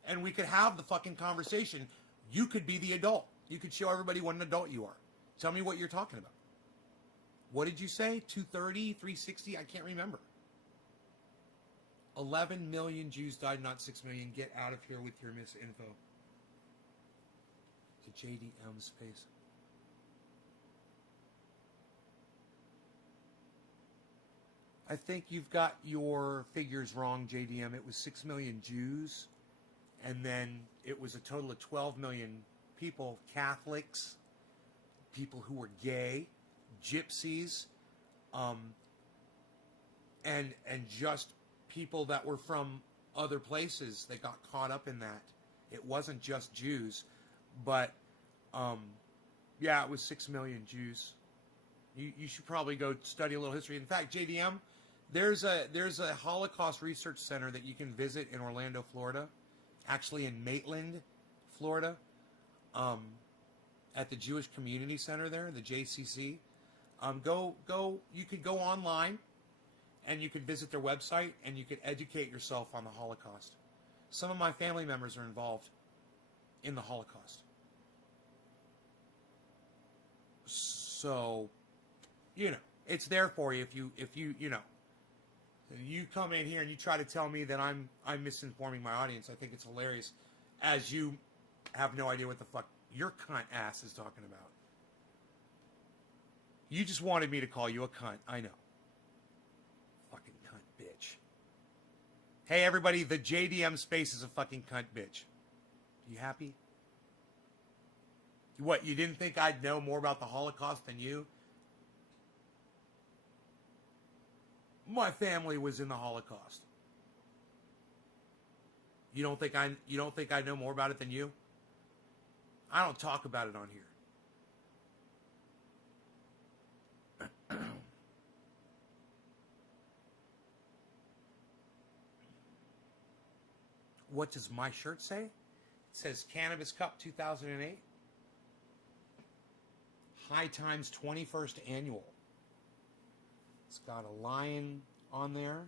And we could have the fucking conversation. You could be the adult. You could show everybody what an adult you are. Tell me what you're talking about. What did you say? 230, 360? I can't remember. 11 million Jews died, not 6 million. Get out of here with your misinfo. To JDM space. I think you've got your figures wrong, JDM. It was 6 million Jews. And then it was a total of 12 million people, Catholics, people who were gay, gypsies, and just people that were from other places that got caught up in that. It wasn't just Jews, but yeah, it was 6 million Jews. You should probably go study a little history. In fact, JDM, there's a Holocaust Research Center that you can visit in Orlando, Florida. Actually in Maitland, Florida, at the Jewish Community Center there, the JCC. You could go online and you could visit their website and you could educate yourself on the Holocaust. Some of my family members are involved in the Holocaust. So, you know, it's there for you if you come in here and you try to tell me that I'm misinforming my audience. I think it's hilarious, as you have no idea what the fuck your cunt ass is talking about. You just wanted me to call you a cunt. I know. Fucking cunt bitch. Hey everybody, the JDM space is a fucking cunt bitch. You happy? What, you didn't think I'd know more about the Holocaust than you? My family was in the Holocaust. You don't think I know more about it than you? I don't talk about it on here. what does my shirt say? It says Cannabis Cup 2008. High Times 21st Annual. It's got a lion on there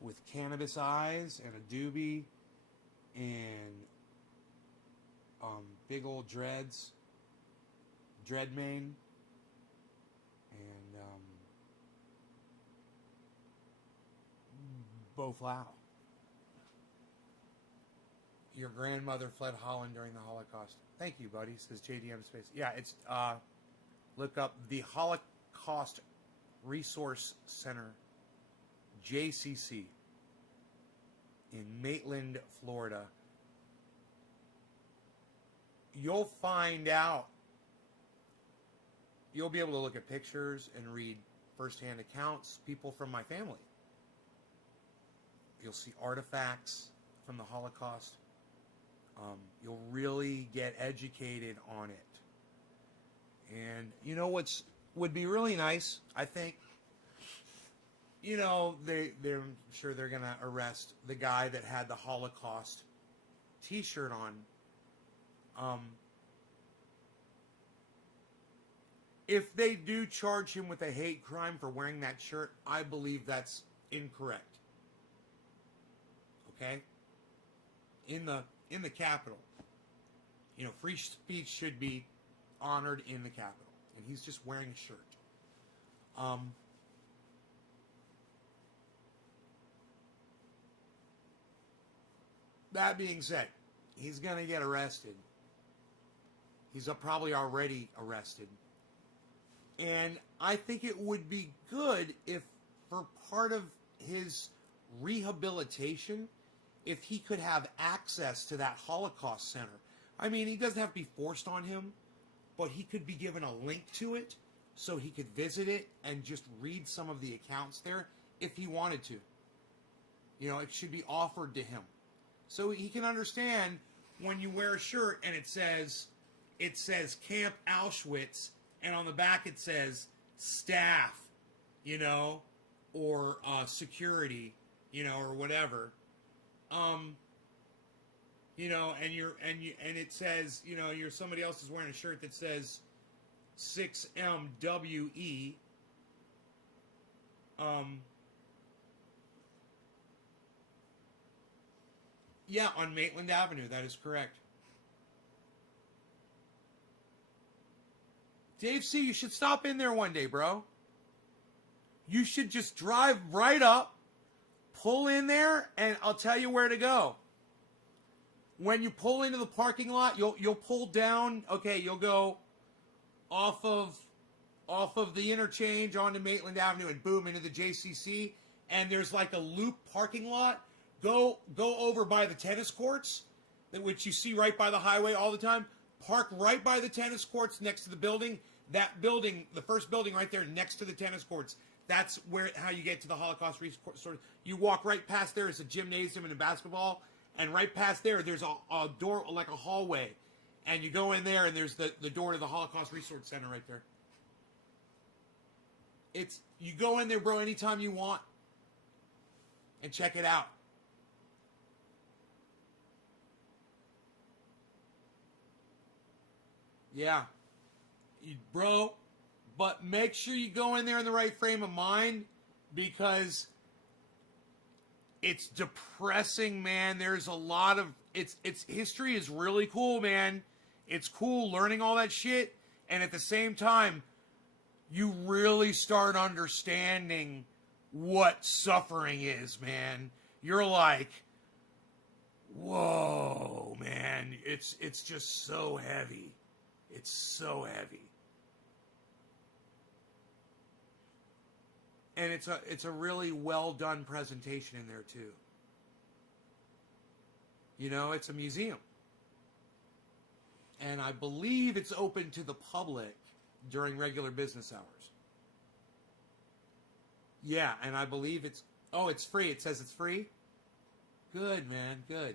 with cannabis eyes and a doobie and big old dreads, dread mane, and Bo Flow. Your grandmother fled Holland during the Holocaust. Thank you, buddy, says JDM Space. Yeah, it's, look up the Holocaust Resource Center, JCC, in Maitland, Florida. You'll find out. You'll be able to look at pictures and read firsthand accounts, people from my family. You'll see artifacts from the Holocaust. You'll really get educated on it. And you know what's would be really nice, I think. You know, they're I'm sure they're gonna arrest the guy that had the Holocaust T-shirt on. If they do charge him with a hate crime for wearing that shirt, I believe that's incorrect. Okay? In the Capitol, you know, free speech should be honored in the Capitol, and he's just wearing a shirt. That being said, he's going to get arrested. He's probably already arrested. And I think it would be good if, for part of his rehabilitation, if he could have access to that Holocaust Center. I mean, he doesn't have to be forced on him, but he could be given a link to it so he could visit it and just read some of the accounts there if he wanted to. You know, it should be offered to him. So he can understand when you wear a shirt and it says Camp Auschwitz, and on the back it says staff, you know, or security, you know, or whatever. You know, and it says, you know, somebody else is wearing a shirt that says 6MWE. Yeah, on Maitland Avenue, that is correct. Dave C., you should stop in there one day, bro. You should just drive right up, pull in there, and I'll tell you where to go. When you pull into the parking lot, you'll pull down. Okay, you'll go off of the interchange onto Maitland Avenue and boom into the JCC. And there's like a loop parking lot. Go over by the tennis courts, which you see right by the highway all the time. Park right by the tennis courts next to the building. That building, the first building right there next to the tennis courts. That's how you get to the Holocaust Resource. You walk right past there. It's a gymnasium and a basketball. And right past there, there's a door, like a hallway. And you go in there, and there's the door to the Holocaust Resource Center right there. You go in there, bro, anytime you want. And check it out. Yeah. Bro, but make sure you go in there in the right frame of mind, because it's depressing, man. There's a lot of it's history is really cool, man. It's cool learning all that shit, and at the same time, you really start understanding what suffering is, man. You're like, whoa, man. It's just so heavy. It's so heavy. And it's a really well done presentation in there too. You know, it's a museum. And I believe it's open to the public during regular business hours. Yeah, and I believe it's free. It says it's free. Good, man, good.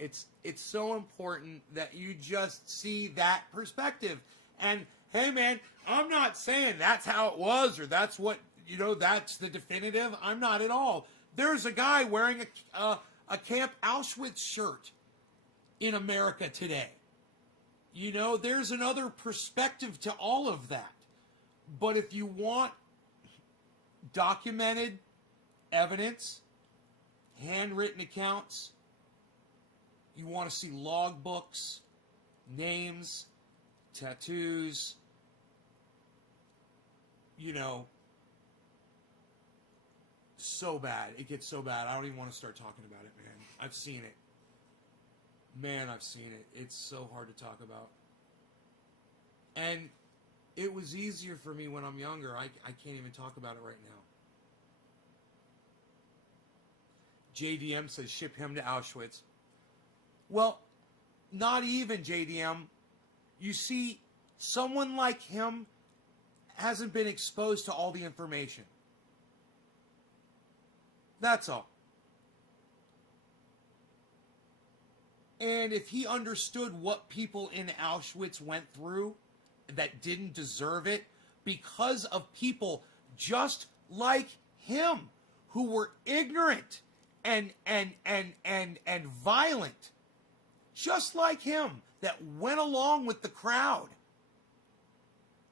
It's so important that you just see that perspective. And hey, man, I'm not saying that's how it was or that's what, you know, that's the definitive. I'm not at all. There's a guy wearing a a Camp Auschwitz shirt in America today. You know, there's another perspective to all of that. But if you want documented evidence, handwritten accounts, you want to see logbooks, names, tattoos, you know, so bad. It gets so bad. I don't even want to start talking about it, man. I've seen it. Man, I've seen it. It's so hard to talk about. And it was easier for me when I'm younger. I can't even talk about it right now. JDM says ship him to Auschwitz. Well, not even JDM. You see, someone like him hasn't been exposed to all the information. That's all. And if he understood what people in Auschwitz went through that didn't deserve it because of people just like him who were ignorant and violent, just like him, that went along with the crowd.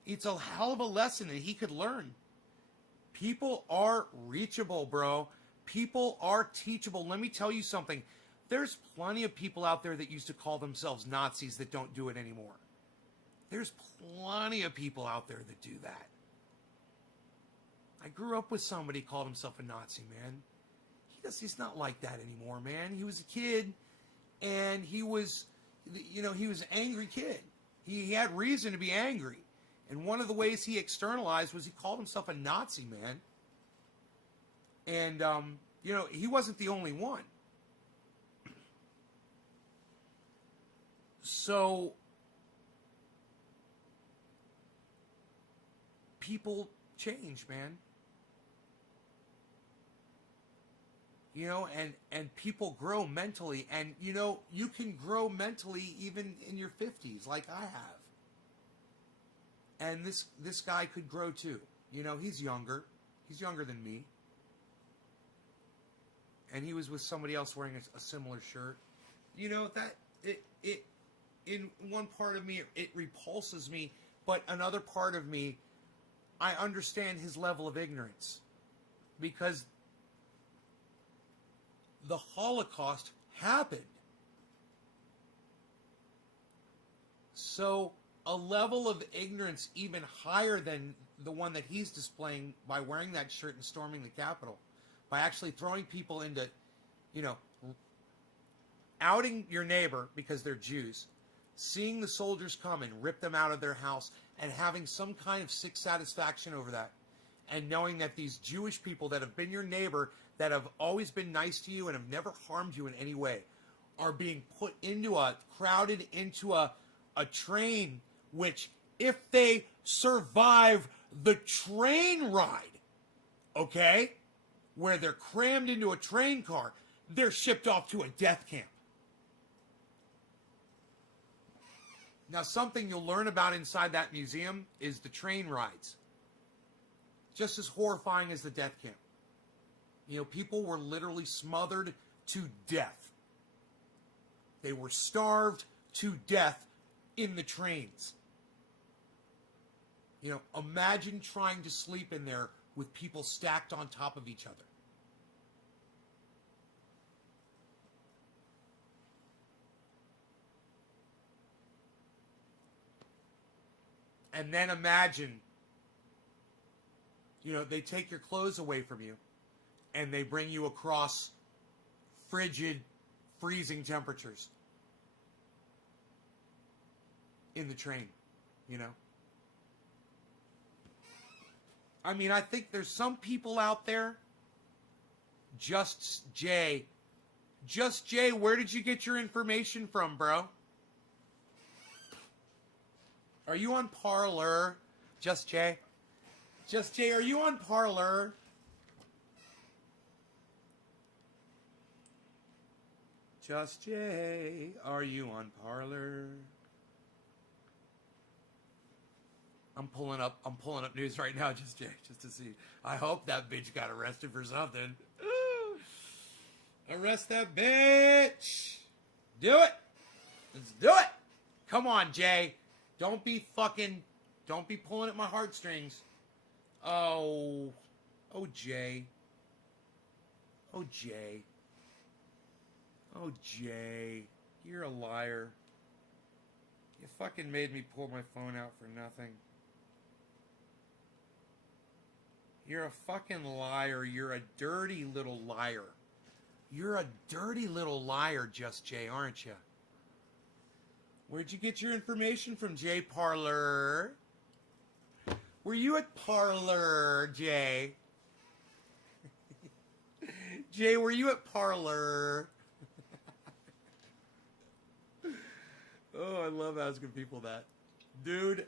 It's a hell of a lesson that he could learn. People are reachable, bro. People are teachable. Let me tell you something. There's plenty of people out there that used to call themselves Nazis that don't do it anymore. There's plenty of people out there that do that. I grew up with somebody who called himself a Nazi, man. He's not like that anymore, man. He was a kid, and he was an angry kid. He had reason to be angry. And one of the ways he externalized was he called himself a Nazi, man. And, he wasn't the only one. So, people change, man. And people grow mentally. And, you can grow mentally even in your 50s, like I have. And this guy could grow too. He's younger. He's younger than me. And he was with somebody else wearing a similar shirt. That it in one part of me, it repulses me, but another part of me, I understand his level of ignorance. Because the Holocaust happened. So a level of ignorance even higher than the one that he's displaying by wearing that shirt and storming the Capitol, by actually throwing people into, outing your neighbor because they're Jews, seeing the soldiers come and rip them out of their house, and having some kind of sick satisfaction over that, and knowing that these Jewish people that have been your neighbor, that have always been nice to you and have never harmed you in any way, are being crowded into a train, which, if they survive the train ride, okay, where they're crammed into a train car, they're shipped off to a death camp. Now, something you'll learn about inside that museum is the train rides. Just as horrifying as the death camp. People were literally smothered to death. They were starved to death in the trains. Imagine trying to sleep in there with people stacked on top of each other. And then imagine, they take your clothes away from you and they bring you across frigid, freezing temperatures in the train, I think there's some people out there, Just Jay, where did you get your information from, bro? Are you on Parler? Just Jay, are you on Parler? Just Jay, are you on Parler? I'm pulling up news right now, Just Jay, just to see. I hope that bitch got arrested for something. Arrest that bitch. Do it. Let's do it. Come on, Jay. Don't be pulling at my heartstrings. Oh, Jay. Oh, Jay. Oh, Jay. You're a liar. You fucking made me pull my phone out for nothing. You're a fucking liar. You're a dirty little liar. You're a dirty little liar, Just Jay, aren't you? Where'd you get your information from, Jay Parler? Were you at Parler, Jay? Jay, were you at Parler? Oh, I love asking people that. Dude,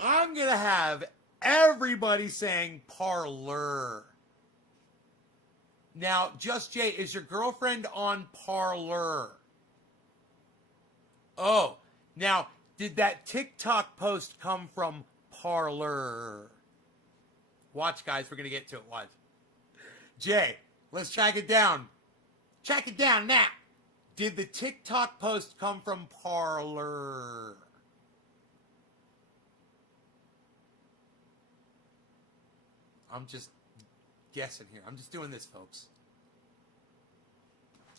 I'm going to have everybody saying Parler. Now, Just Jay, is your girlfriend on Parler? Oh, now, did that TikTok post come from Parler? Watch, guys, we're going to get to it. Watch. Jay, let's track it down. Track it down now. Did the TikTok post come from Parler? I'm just guessing here. I'm just doing this, folks.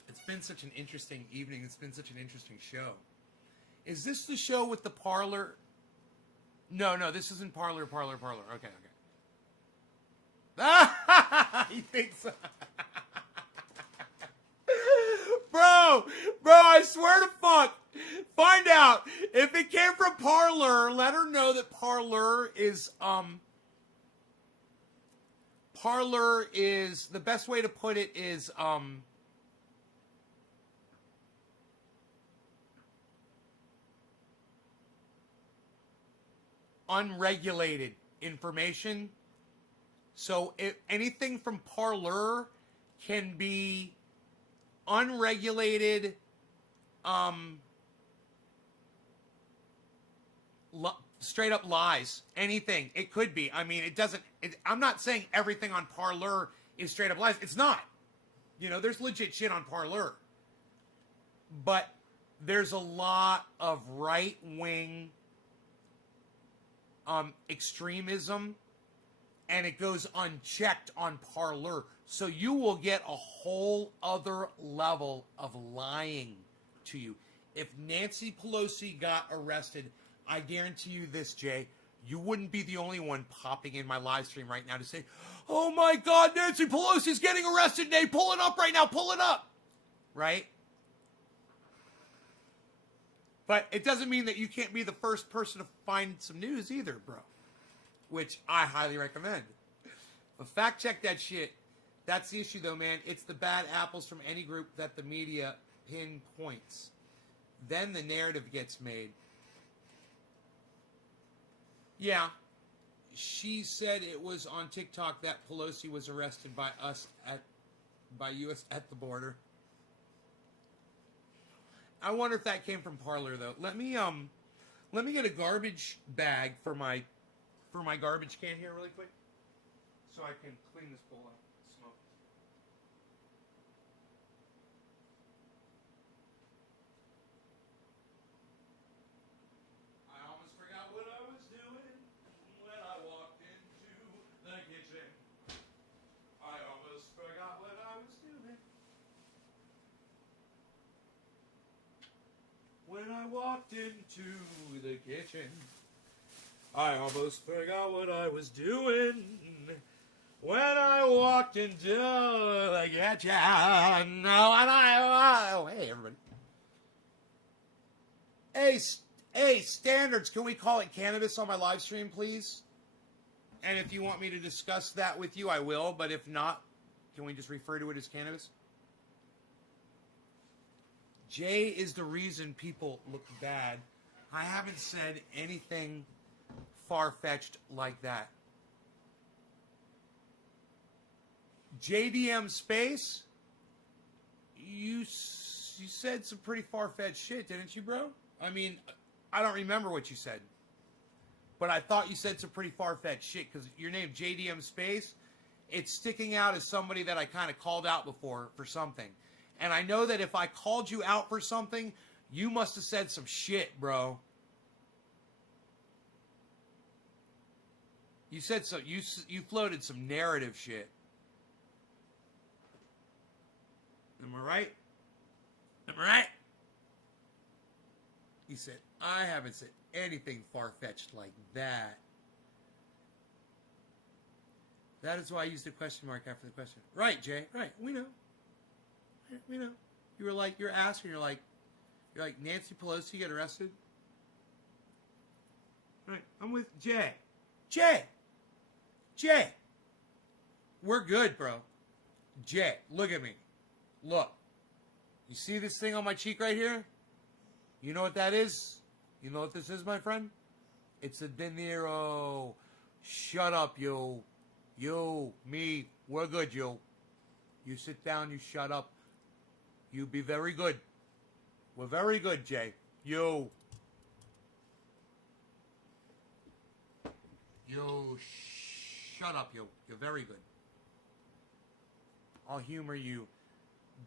It's been such an interesting evening. It's been such an interesting show. Is this the show with the Parler? No, this isn't Parler. Okay. You think so? Bro, I swear to fuck. Find out. If it came from Parler, let her know that Parler is, the best way to put it is, unregulated information. So if anything from Parler can be unregulated, straight up lies. Anything. It could be. I mean, I'm not saying everything on Parler is straight up lies. It's not. You know, there's legit shit on Parler. But there's a lot of right-wing extremism, and it goes unchecked on Parler. So you will get a whole other level of lying to you. If Nancy Pelosi got arrested, I guarantee you this, Jay, you wouldn't be the only one popping in my live stream right now to say, oh my God, Nancy Pelosi's getting arrested today. Pull it up right now. Pull it up. Right? But it doesn't mean that you can't be the first person to find some news either, bro. Which I highly recommend. But fact check that shit. That's the issue, though, man. It's the bad apples from any group that the media pinpoints. Then the narrative gets made. Yeah. She said it was on TikTok that Pelosi was arrested by us by U.S. at the border. I wonder if that came from Parler, though. Let me get a garbage bag for my garbage can here really quick, so I can clean this bowl up. Smoke. I almost forgot what I was doing when I walked into the kitchen. I almost forgot what I was doing when I walked into the kitchen. I almost forgot what I was doing when I walked into the kitchen. Oh, hey, everybody. Hey, standards, can we call it cannabis on my live stream, please? And if you want me to discuss that with you, I will. But if not, can we just refer to it as cannabis? Jay is the reason people look bad. I haven't said anything far-fetched like that. JDM Space, you said some pretty far-fetched shit, didn't you, bro? I mean, I don't remember what you said, but I thought you said some pretty far-fetched shit, because your name, JDM Space, it's sticking out as somebody that I kind of called out before for something. And I know that if I called you out for something, you must have said some shit, bro. You said so. You floated some narrative shit. Am I right? Am I right? He said, I haven't said anything far-fetched like that. That is why I used a question mark after the question. Right, Jay. Right. We know. We know. You were like, you're asking, you're like Nancy Pelosi get arrested? Right. I'm with Jay. Jay. We're good, bro. Jay, look at me. Look. You see this thing on my cheek right here? You know what that is? You know what this is, my friend? It's a dinero. Shut up, yo. You, me, we're good, yo. You sit down, you shut up. You be very good. We're very good, Jay. You. You shut up, yo. You're very good. I'll humor you.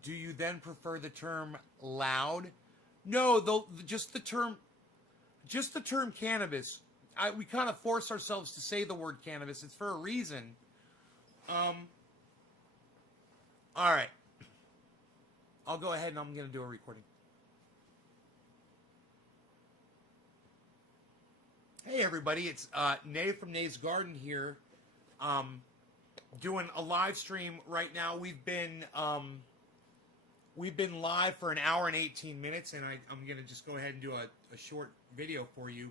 Do you then prefer the term loud? No, just the term cannabis. We kind of force ourselves to say the word cannabis. It's for a reason. All right. I'll go ahead and I'm going to do a recording. Hey, everybody. It's Nay from Nay's Garden here. Doing a live stream right now. We've been live for an hour and 18 minutes, and I'm going to just go ahead and do a short video for you.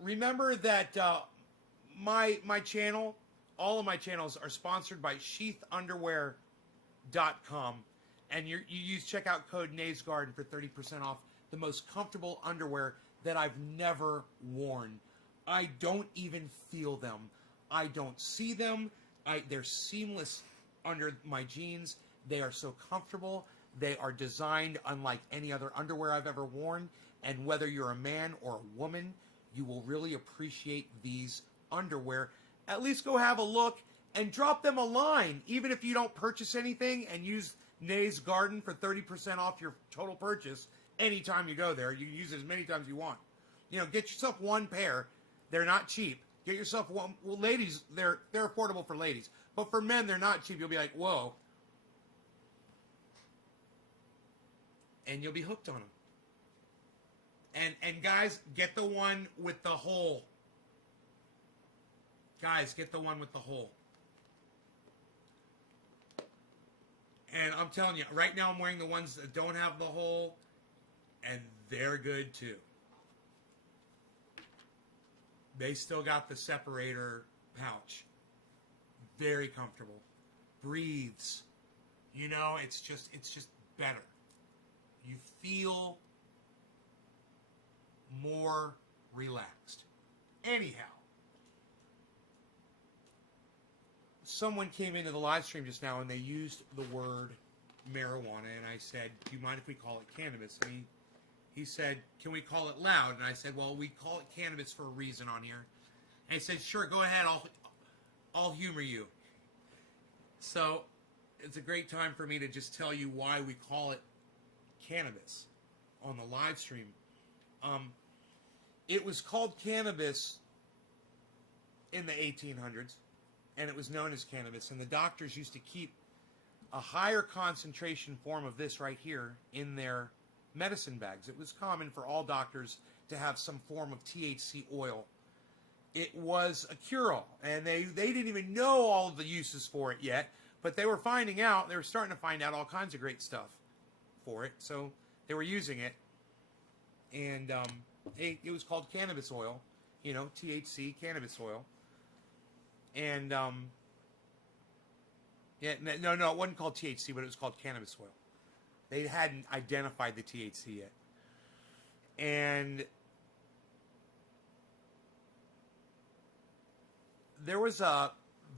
Remember that my channel, all of my channels are sponsored by sheathunderwear.com, and you check out code Nay's Garden for 30% off the most comfortable underwear that I've never worn. I don't even feel them. I don't see them. They're seamless under my jeans. They are so comfortable. They are designed unlike any other underwear I've ever worn. And whether you're a man or a woman, you will really appreciate these underwear. At least go have a look and drop them a line. Even if you don't purchase anything, and use Nay's Garden for 30% off your total purchase anytime you go there. You can use it as many times as you want. You know, get yourself one pair. They're not cheap. Get yourself one. Well, ladies, they're affordable for ladies. But for men, they're not cheap. You'll be like, whoa. And you'll be hooked on them. And guys, get the one with the hole. Guys, get the one with the hole. And I'm telling you, right now I'm wearing the ones that don't have the hole, and they're good too. They still got the separator pouch. Very comfortable. Breathes. You know, it's just better. You feel more relaxed. Anyhow, someone came into the live stream just now and they used the word marijuana, and I said, do you mind if we call it cannabis? And he said, can we call it loud? And I said, well, we call it cannabis for a reason on here. And he said, sure, go ahead, I'll humor you. So it's a great time for me to just tell you why we call it cannabis on the live stream. It was called cannabis in the 1800s, and it was known as cannabis, and the doctors used to keep a higher concentration form of this right here in their medicine bags. It was common for all doctors to have some form of THC oil. It was a cure-all, and they didn't even know all of the uses for it yet, but they were starting to find out all kinds of great stuff for it, so they were using it, and it was called cannabis oil, you know, THC, cannabis oil, and, it wasn't called THC, but it was called cannabis oil. They hadn't identified the THC yet, and there was a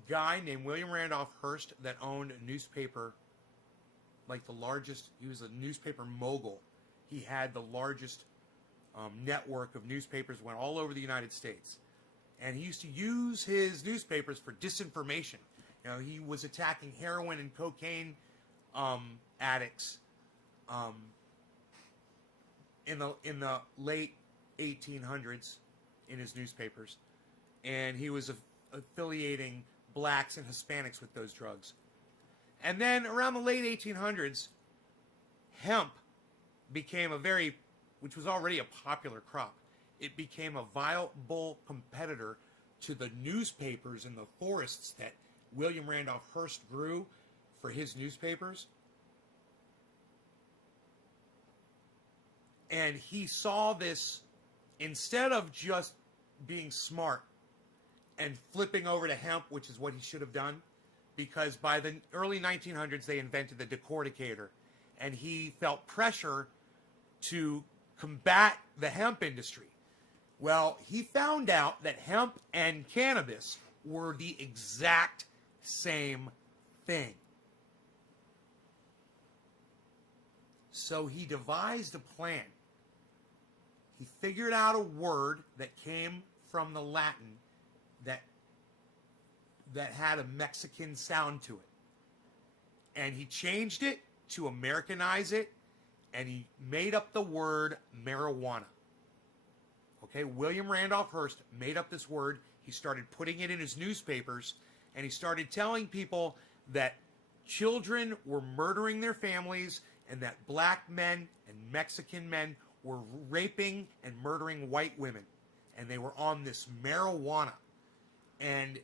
guy named William Randolph Hearst that owned a newspaper, like the largest. He was a newspaper mogul. He had the largest network of newspapers, went all over the United States. And he used to use his newspapers for disinformation. You know, he was attacking heroin and cocaine addicts in the late 1800s in his newspapers, and he was affiliating blacks and Hispanics with those drugs. And then around the late 1800s, hemp became which was already a popular crop. It became a viable competitor to the newspapers in the forests that William Randolph Hearst grew for his newspapers. And he saw this, instead of just being smart and flipping over to hemp, which is what he should have done, because by the early 1900s they invented the decorticator, and he felt pressure to combat the hemp industry. Well, he found out that hemp and cannabis were the exact same thing. So he devised a plan. He figured out a word that came from the Latin that had a Mexican sound to it. And he changed it to Americanize it, and he made up the word marijuana. Okay, William Randolph Hearst made up this word. He started putting it in his newspapers, and he started telling people that children were murdering their families and that black men and Mexican men were raping and murdering white women. And they were on this marijuana. And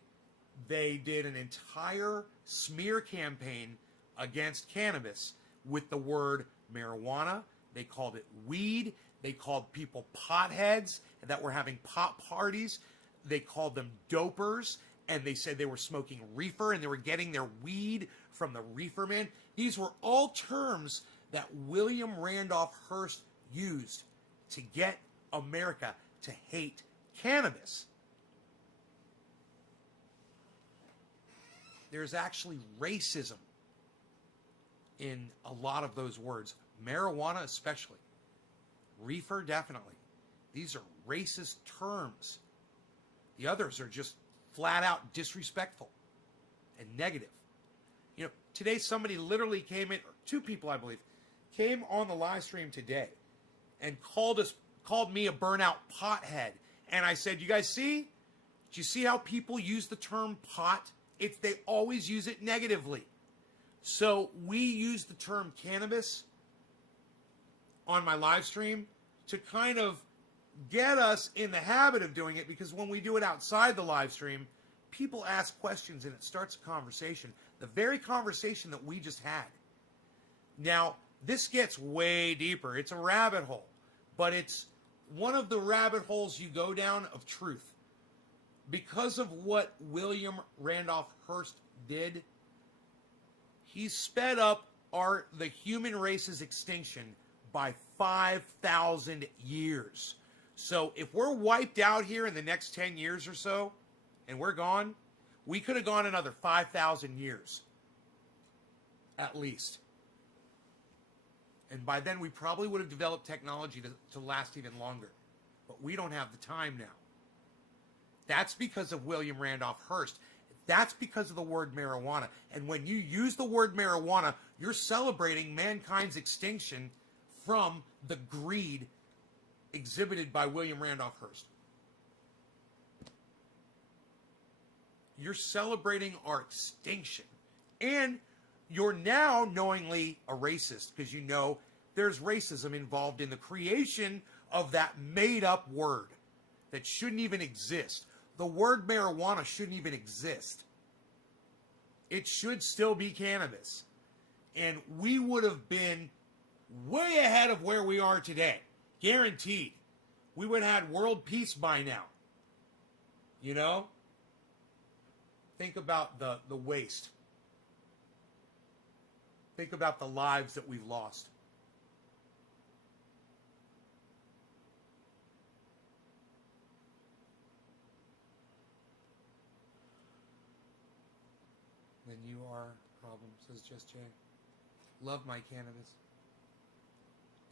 they did an entire smear campaign against cannabis with the word marijuana. They called it weed. They called people potheads that were having pot parties. They called them dopers. And they said they were smoking reefer and they were getting their weed from the reefer man. These were all terms that William Randolph Hearst used to get America to hate cannabis. There's actually racism in a lot of those words. Marijuana especially. Reefer definitely. These are racist terms. The others are just flat out disrespectful and negative. You know, today somebody literally came in, or two people I believe, came on the live stream today and called me a burnout pothead. And I said, you guys see? Do you see how people use the term pot? They always use it negatively. So we use the term cannabis on my live stream to kind of get us in the habit of doing it, because when we do it outside the live stream, people ask questions and it starts a conversation. The very conversation that we just had. Now, this gets way deeper. It's a rabbit hole, but it's one of the rabbit holes you go down of truth. Because of what William Randolph Hearst did, he sped up the human race's extinction by 5,000 years. So if we're wiped out here in the next 10 years or so, and we're gone, we could have gone another 5,000 years. At least. And by then we probably would have developed technology to last even longer. But we don't have the time now. That's because of William Randolph Hearst. That's because of the word marijuana. And when you use the word marijuana, you're celebrating mankind's extinction from the greed exhibited by William Randolph Hearst. You're celebrating our extinction. And you're now knowingly a racist, because you know there's racism involved in the creation of that made-up word that shouldn't even exist. The word marijuana shouldn't even exist. It should still be cannabis. And we would have been way ahead of where we are today. Guaranteed. We would have had world peace by now. You know? Think about the waste. Think about the lives that we've lost. Then you are a problem, says Just Jay. Love my cannabis.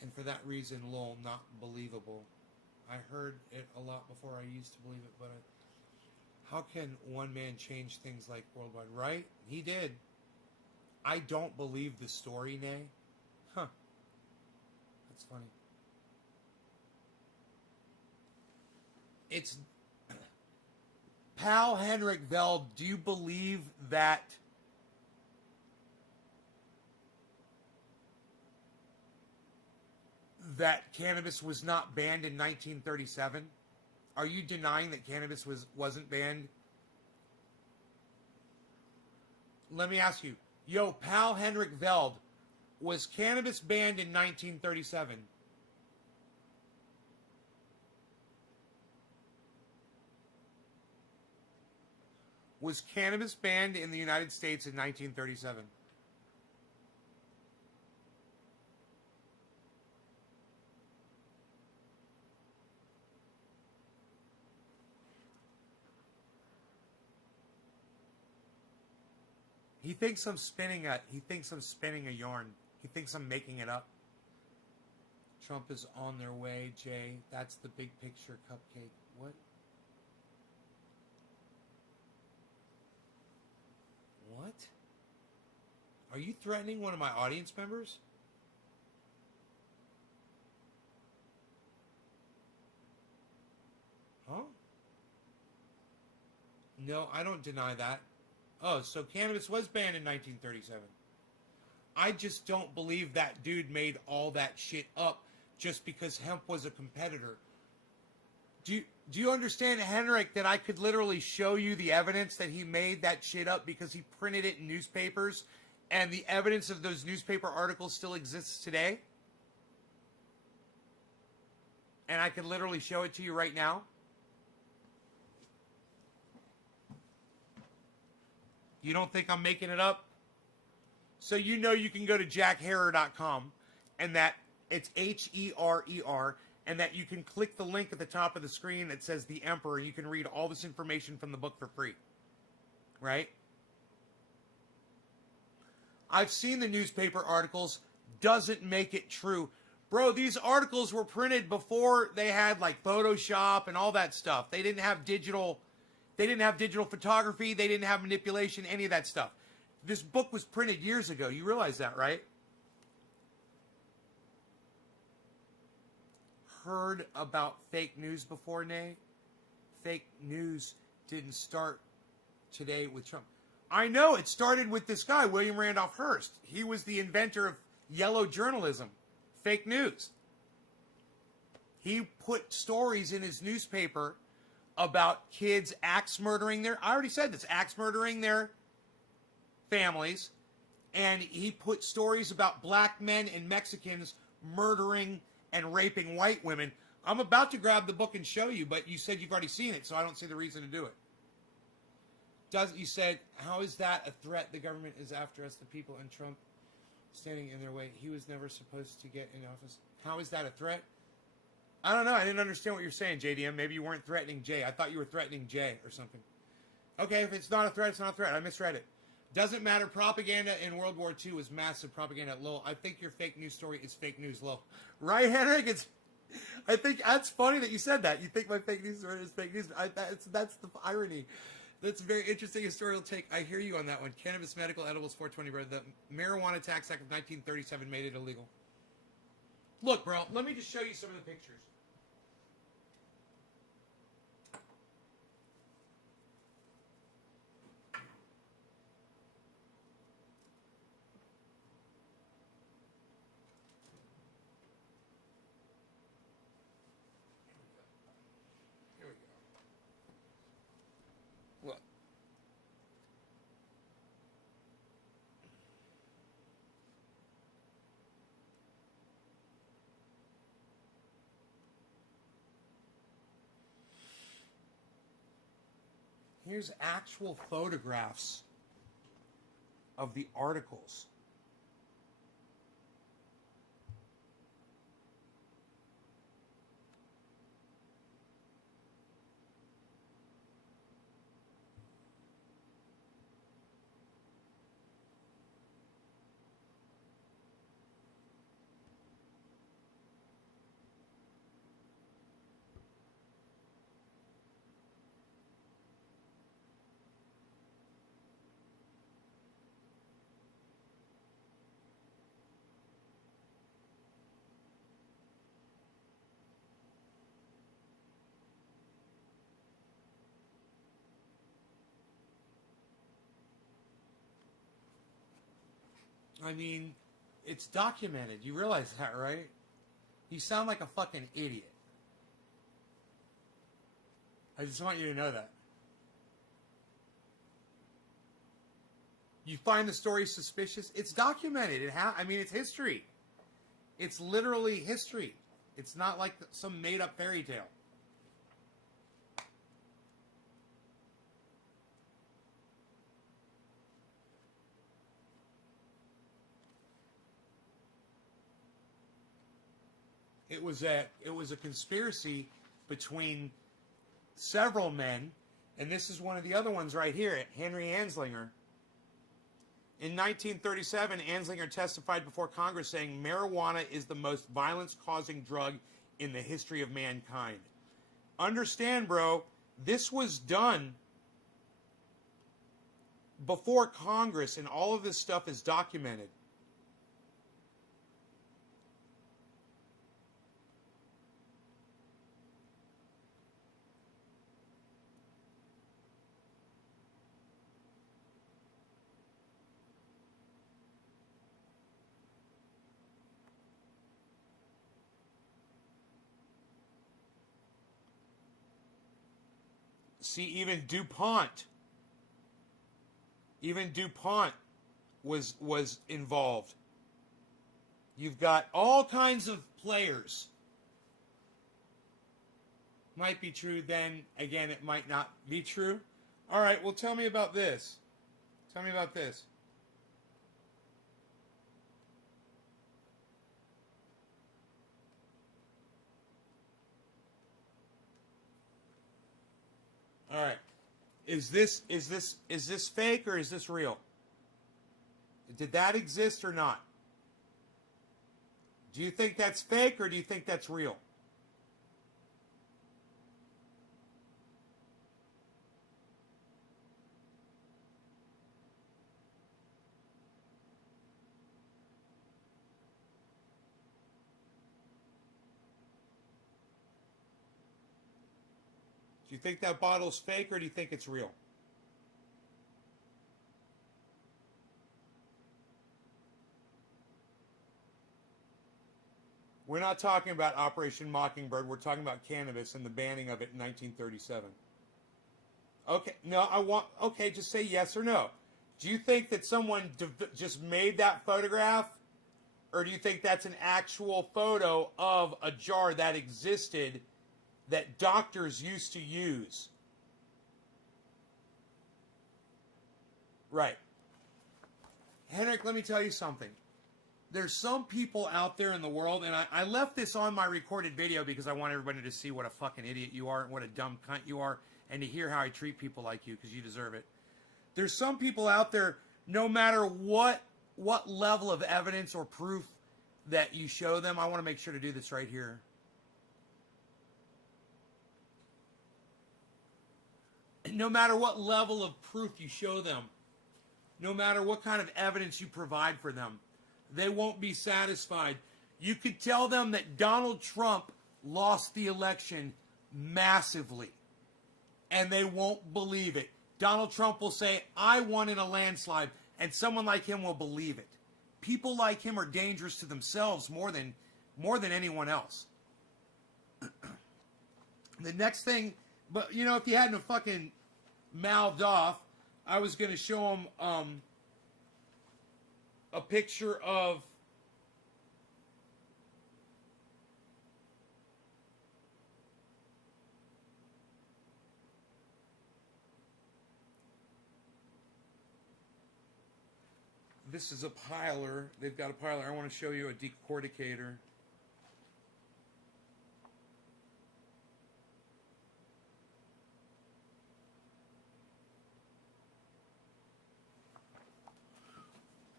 And for that reason, lol, not believable. I heard it a lot before I used to believe it, but how can one man change things like worldwide? Right? He did. I don't believe the story, Nay. Huh. That's funny. It's Pal Henrik Veld, do you believe that cannabis was not banned in 1937? Are you denying that cannabis wasn't banned? Let me ask you. Yo, Pal Henrik Veld, was cannabis banned in 1937? Was cannabis banned in the United States in 1937? He thinks I'm spinning a yarn. He thinks I'm making it up. Trump is on their way, Jay. That's the big picture cupcake. What? What? Are you threatening one of my audience members? Huh? No, I don't deny that. Oh, so cannabis was banned in 1937. I just don't believe that dude made all that shit up just because hemp was a competitor. Do you understand, Henrik, that I could literally show you the evidence that he made that shit up because he printed it in newspapers, and the evidence of those newspaper articles still exists today? And I could literally show it to you right now. You don't think I'm making it up? So you know you can go to jackherer.com, and that it's Herer, and that you can click the link at the top of the screen that says The Emperor. You can read all this information from the book for free. Right? I've seen the newspaper articles. Doesn't make it true. Bro, these articles were printed before they had like Photoshop and all that stuff. They didn't have digital photography. They didn't have manipulation, any of that stuff. This book was printed years ago. You realize that, right? Heard about fake news before, Nay? Fake news didn't start today with Trump. I know, it started with this guy, William Randolph Hearst. He was the inventor of yellow journalism, fake news. He put stories in his newspaper about kids axe murdering their families, and he put stories about black men and Mexicans murdering and raping white women. I'm about to grab the book and show you, but you said you've already seen it, so I don't see the reason to do it. You said, how is that a threat? The government is after us, the people, and Trump standing in their way. He was never supposed to get in office. How is that a threat? I don't know. I didn't understand what you're saying, JDM. Maybe you weren't threatening Jay. I thought you were threatening Jay or something. Okay, if it's not a threat, it's not a threat. I misread it. Doesn't matter. Propaganda in World War II was massive propaganda at Lowell. I think your fake news story is fake news, Lowell. Right, Henrik? I think that's funny that you said that. You think my fake news story is fake news. That's the irony. That's a very interesting historical take. I hear you on that one. Cannabis Medical Edibles 420, bro. The Marijuana Tax Act of 1937 made it illegal. Look, bro, let me just show you some of the pictures. Here's actual photographs of the articles. I mean, it's documented. You realize that, right? You sound like a fucking idiot. I just want you to know that. You find the story suspicious? It's documented. I mean, it's history. It's literally history. It's not like some made-up fairy tale. It was a conspiracy between several men, and this is one of the other ones right here, Henry Anslinger. In 1937, Anslinger testified before Congress saying marijuana is the most violence-causing drug in the history of mankind. Understand, bro, this was done before Congress, and all of this stuff is documented. See, even DuPont was involved. You've got all kinds of players. Might be true, then again it might not be true. All right, well tell me about this. Tell me about this. All right. Is this fake or is this real? Did that exist or not? Do you think that's fake or do you think that's real? Do you think that bottle's fake or do you think it's real? We're not talking about Operation Mockingbird. We're talking about cannabis and the banning of it in 1937. Okay, no, okay, just say yes or no. Do you think that someone just made that photograph? Or do you think that's an actual photo of a jar that existed that doctors used to use? Right. Henrik, let me tell you something. There's some people out there in the world, and I left this on my recorded video because I want everybody to see what a fucking idiot you are and what a dumb cunt you are, and to hear how I treat people like you, because you deserve it. There's some people out there, no matter what level of evidence or proof that you show them, I want to make sure to do this right here. No matter what level of proof you show them, no matter what kind of evidence you provide for them, they won't be satisfied. You could tell them that Donald Trump lost the election massively, and they won't believe it. Donald Trump will say, I won in a landslide, and someone like him will believe it. People like him are dangerous to themselves more than anyone else. The next thing, but you know, if you hadn't fucking mouthed off, I was going to show him a picture of this is a piler. They've got a piler. I want to show you a decorticator.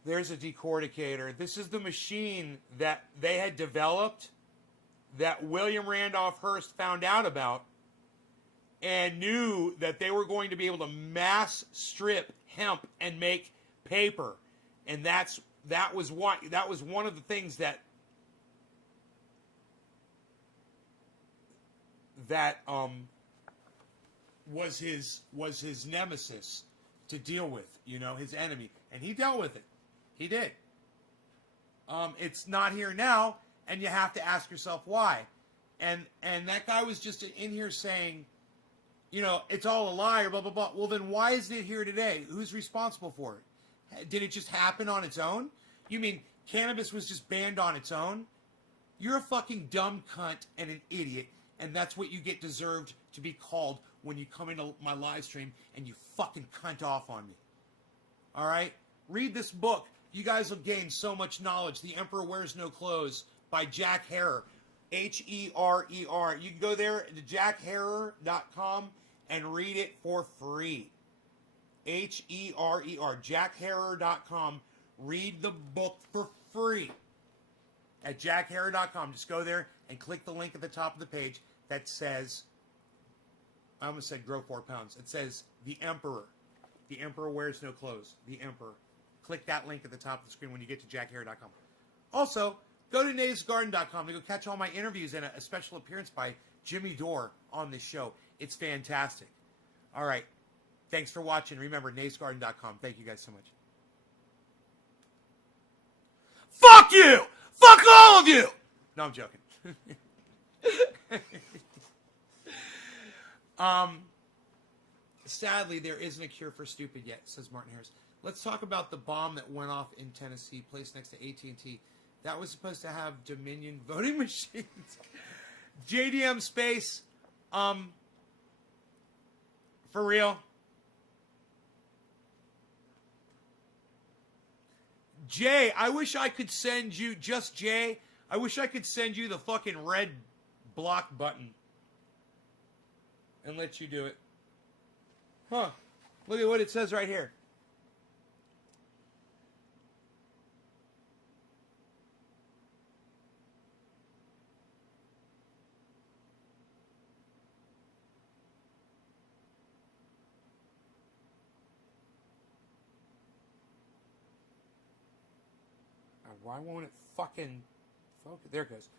There's a decorticator. This is the machine that they had developed that William Randolph Hearst found out about and knew that they were going to be able to mass strip hemp and make paper. And that was one of the things that was his nemesis to deal with, you know, his enemy. And he dealt with it. He did. It's not here now, and you have to ask yourself why. And that guy was just in here saying, you know, it's all a lie or blah, blah, blah. Well, then why is it here today? Who's responsible for it? Did it just happen on its own? You mean cannabis was just banned on its own? You're a fucking dumb cunt and an idiot, and that's what you get deserved to be called when you come into my live stream and you fucking cunt off on me. All right? Read this book. You guys will gain so much knowledge. The Emperor Wears No Clothes by Jack Herer. Herer. You can go there to jackherer.com and read it for free. Herer. jackherer.com. Read the book for free at jackherer.com. Just go there and click the link at the top of the page that says, I almost said grow 4 pounds. It says The Emperor. The Emperor Wears No Clothes. The Emperor. Click that link at the top of the screen when you get to jackherer.com. Also, go to nativesgarden.com to go catch all my interviews and a special appearance by Jimmy Dore on this show. It's fantastic. All right. Thanks for watching. Remember, nativesgarden.com. Thank you guys so much. Fuck you! Fuck all of you! No, I'm joking. Sadly, there isn't a cure for stupid yet, says Martin Harris. Let's talk about the bomb that went off in Tennessee, placed next to AT&T. That was supposed to have Dominion voting machines. JDM Space, for real. Jay, I wish I could send you, just Jay, I wish I could send you the fucking red block button and let you do it. Huh. Look at what it says right here. Why won't it fucking focus? There it goes.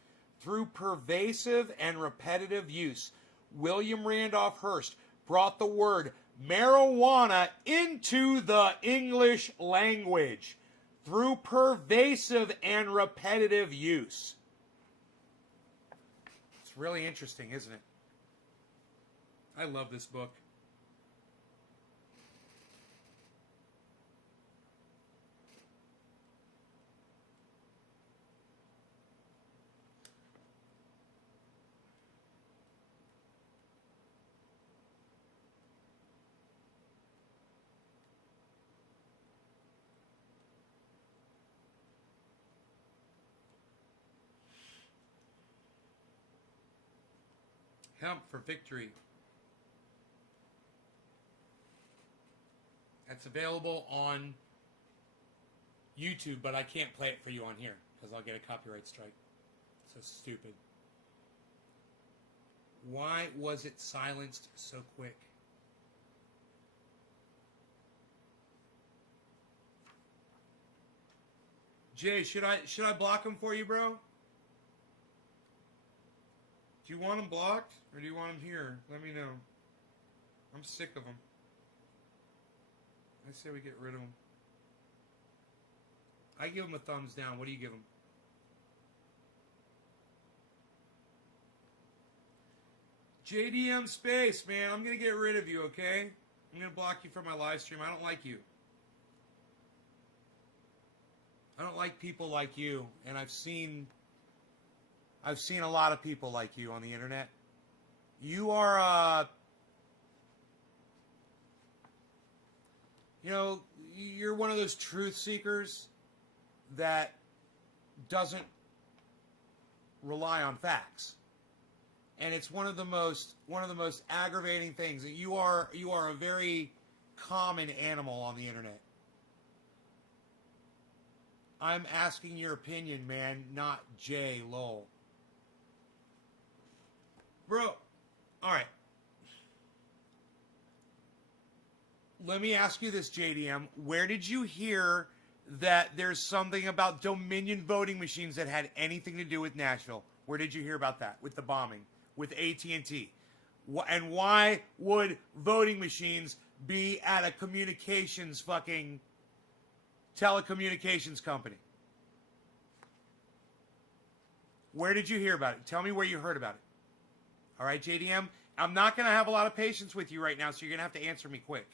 Through pervasive and repetitive use, William Randolph Hearst brought the word marijuana into the English language. Through pervasive and repetitive use. It's really interesting, isn't it? I love this book. Hemp for Victory. That's available on YouTube, but I can't play it for you on here because I'll get a copyright strike. So stupid. Why was it silenced so quick? Jay, should I block him for you, bro? Do you want him blocked, or do you want him here? Let me know. I'm sick of him. I say we get rid of him. I give him a thumbs down. What do you give him? JDM Space, man. I'm going to get rid of you, okay? I'm going to block you from my live stream. I don't like you. I don't like people like you, and I've seen a lot of people like you on the internet. You are, you're one of those truth seekers that doesn't rely on facts. And it's one of the most aggravating things. You are a very common animal on the internet. I'm asking your opinion, man, not Jay Lowell. Bro, alright. Let me ask you this, JDM. Where did you hear that there's something about Dominion voting machines that had anything to do with Nashville? Where did you hear about that? With the bombing? With AT&T? And why would voting machines be at a telecommunications company? Where did you hear about it? Tell me where you heard about it. All right, JDM? I'm not going to have a lot of patience with you right now, so you're going to have to answer me quick.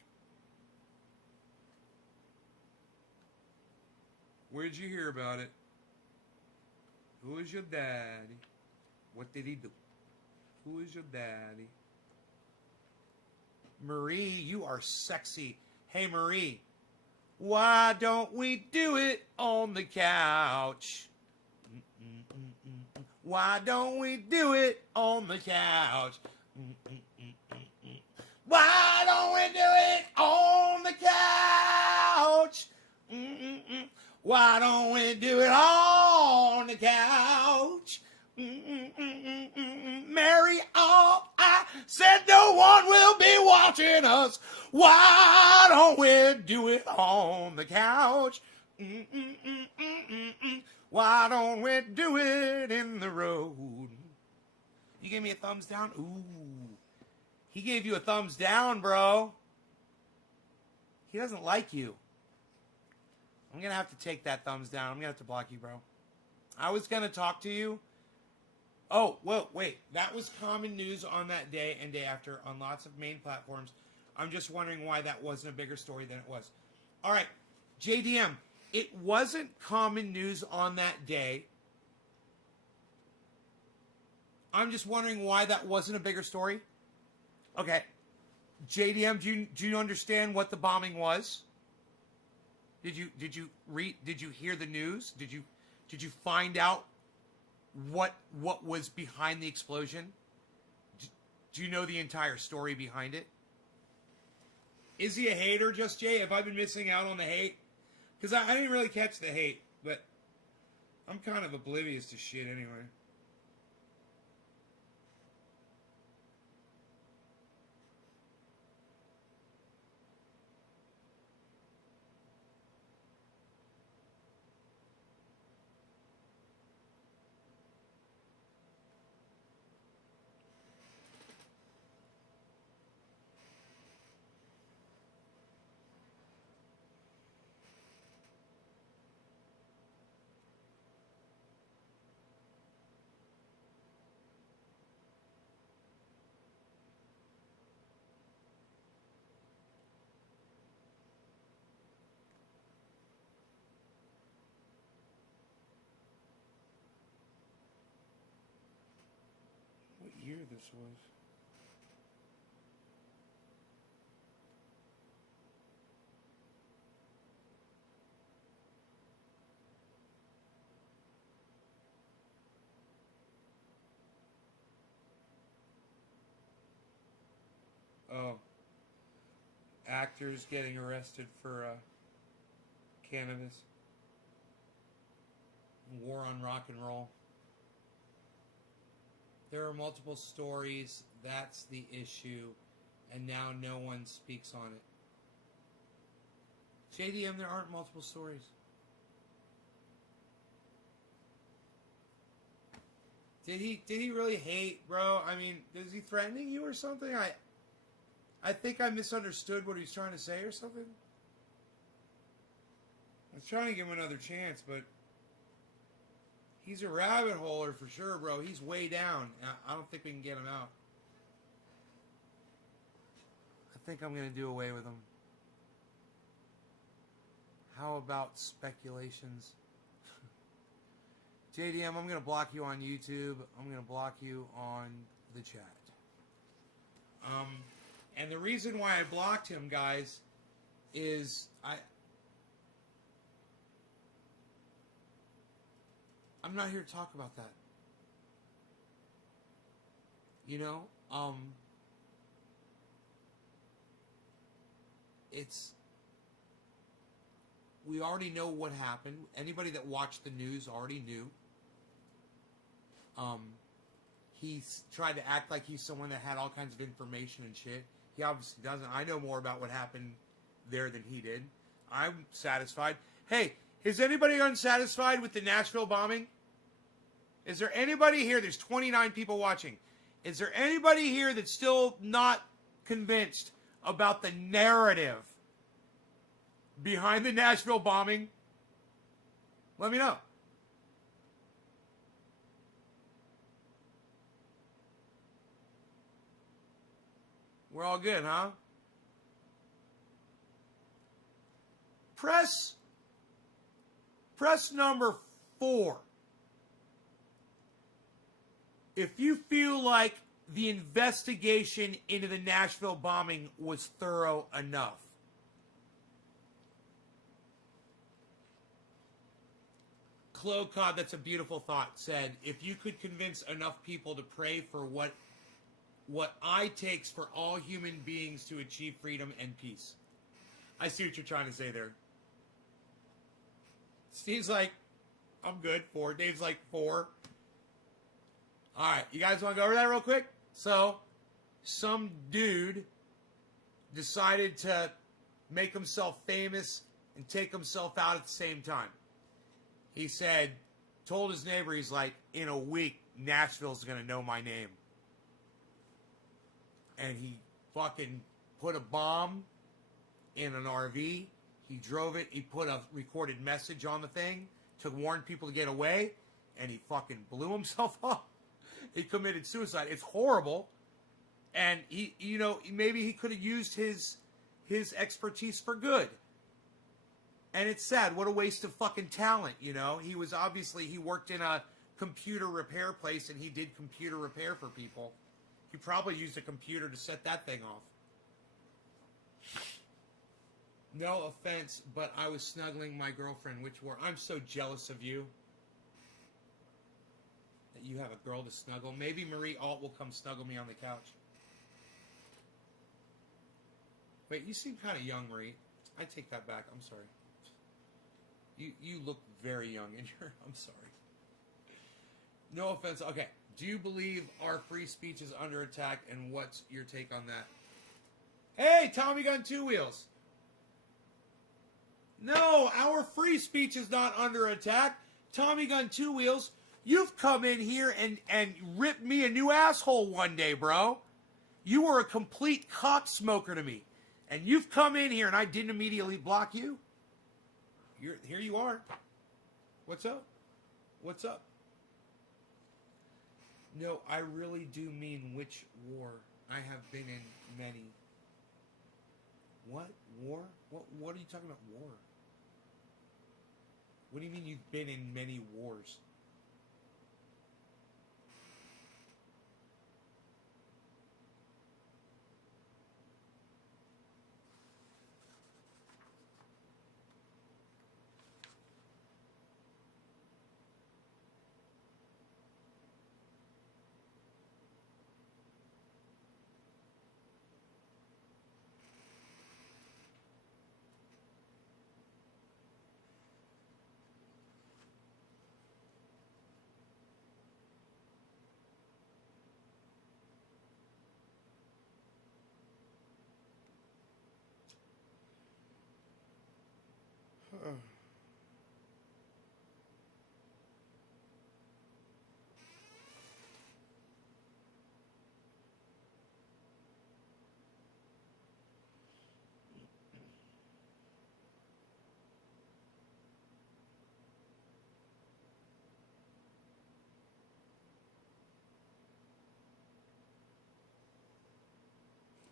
Where did you hear about it? Who is your daddy? What did he do? Who is your daddy? Marie, you are sexy. Hey, Marie, why don't we do it on the couch? Why don't we do it on the couch? Why don't we do it on the couch? Why don't we do it on the couch? Mary, I said no one will be watching us. Why don't we do it on the couch? Why don't we do it in the road? You gave me a thumbs down? Ooh. He gave you a thumbs down, bro. He doesn't like you. I'm going to have to take that thumbs down. I'm going to have to block you, bro. I was going to talk to you. Oh, well, wait. That was common news on that day and day after on lots of main platforms. I'm just wondering why that wasn't a bigger story than it was. All right, JDM. It wasn't common news on that day. I'm just wondering why that wasn't a bigger story. Okay. JDM, do you understand what the bombing was? Did you hear the news? Did you find out what was behind the explosion? Do you know the entire story behind it? Is he a hater, Just Jay? Have I been missing out on the hate? Because I didn't really catch the hate, but I'm kind of oblivious to shit anyway. What year this was? Oh. Actors getting arrested for cannabis. War on rock and roll. There are multiple stories. That's the issue. And now no one speaks on it. JDM, there aren't multiple stories. Did he really hate, bro? I mean, is he threatening you or something? I think I misunderstood what he was trying to say or something. I was trying to give him another chance, but he's a rabbit holer for sure, bro. He's way down. I don't think we can get him out. I think I'm going to do away with him. How about speculations? JDM, I'm going to block you on YouTube. I'm going to block you on the chat. And the reason why I blocked him, guys, is I'm not here to talk about that. You know, we already know what happened. Anybody that watched the news already knew. He's tried to act like he's someone that had all kinds of information and shit. He obviously doesn't. I know more about what happened there than he did. I'm satisfied. Hey, is anybody unsatisfied with the Nashville bombing? Is there anybody here? There's 29 people watching. Is there anybody here that's still not convinced about the narrative behind the Nashville bombing? Let me know. We're all good, huh? Press number 4. If you feel like the investigation into the Nashville bombing was thorough enough. Clocod, that's a beautiful thought, said, if you could convince enough people to pray for what I takes for all human beings to achieve freedom and peace. I see what you're trying to say there. Steve's like, I'm good. 4. Dave's like, 4. All right, you guys want to go over that real quick? So, some dude decided to make himself famous and take himself out at the same time. He said, told his neighbor, he's like, in a week, Nashville's going to know my name. And he fucking put a bomb in an RV. He drove it. He put a recorded message on the thing to warn people to get away. And he fucking blew himself up. He committed suicide. It's horrible. And he, you know, maybe he could have used his expertise for good. And it's sad. What a waste of fucking talent, you know. He worked in a computer repair place and he did computer repair for people. He probably used a computer to set that thing off. No offense, but I was snuggling my girlfriend, which were, I'm so jealous of you. That you have a girl to snuggle. Maybe Marie Alt will come snuggle me on the couch. Wait, you seem kind of young, Marie. I take that back. I'm sorry. You look very young in your... I'm sorry. No offense. Okay. Do you believe our free speech is under attack, and what's your take on that? Hey, Tommy Gun 2 Wheels. No, our free speech is not under attack. Tommy Gun 2 Wheels, you've come in here and ripped me a new asshole one day, bro. You were a complete cocksmoker to me. And you've come in here and I didn't immediately block you. Here you are. What's up? What's up? No, I really do mean which war. I have been in many. What? War? What are you talking about, war? What do you mean you've been in many wars?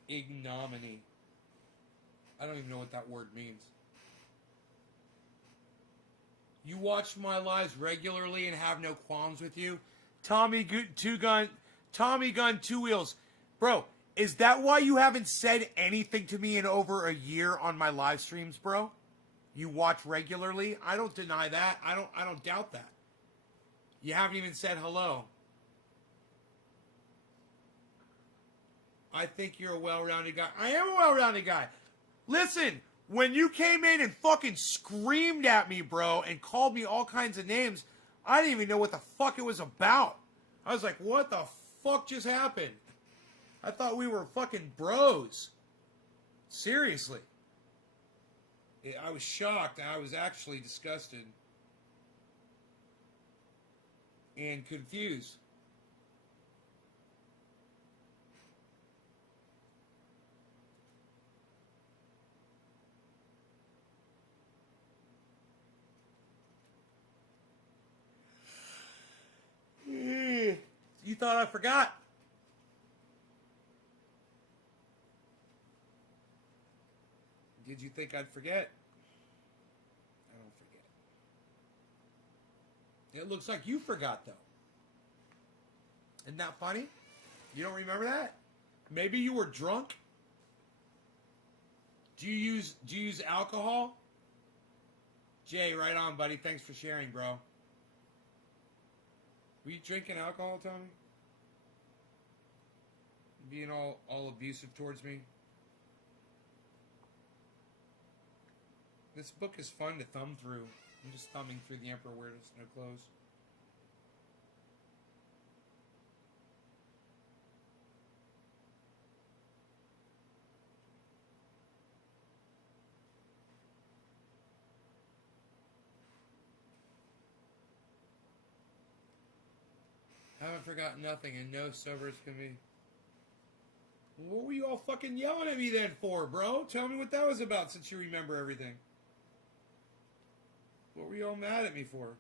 Ignominy. I don't even know what that word means. You watch my lives regularly and have no qualms with you? Tommy Gun 2 Wheels. Bro, is that why you haven't said anything to me in over a year on my live streams, bro? You watch regularly? I don't deny that. I don't doubt that. You haven't even said hello. I think you're a well-rounded guy. I am a well-rounded guy. Listen, when you came in and fucking screamed at me, bro, and called me all kinds of names, I didn't even know what the fuck it was about. I was like, what the fuck just happened? I thought we were fucking bros. Seriously. I was shocked. I was actually disgusted. And confused. You thought I forgot? Did you think I'd forget? I don't forget. It looks like you forgot, though. Isn't that funny? You don't remember that? Maybe you were drunk? Do you use alcohol? Jay, right on, buddy. Thanks for sharing, bro. Were you drinking alcohol, Tony? Being all abusive towards me? This book is fun to thumb through. I'm just thumbing through The Emperor Wears No Clothes. Haven't forgotten nothing, and no sober as can be. What were you all fucking yelling at me then for, bro? Tell me what that was about since you remember everything. What were you all mad at me for?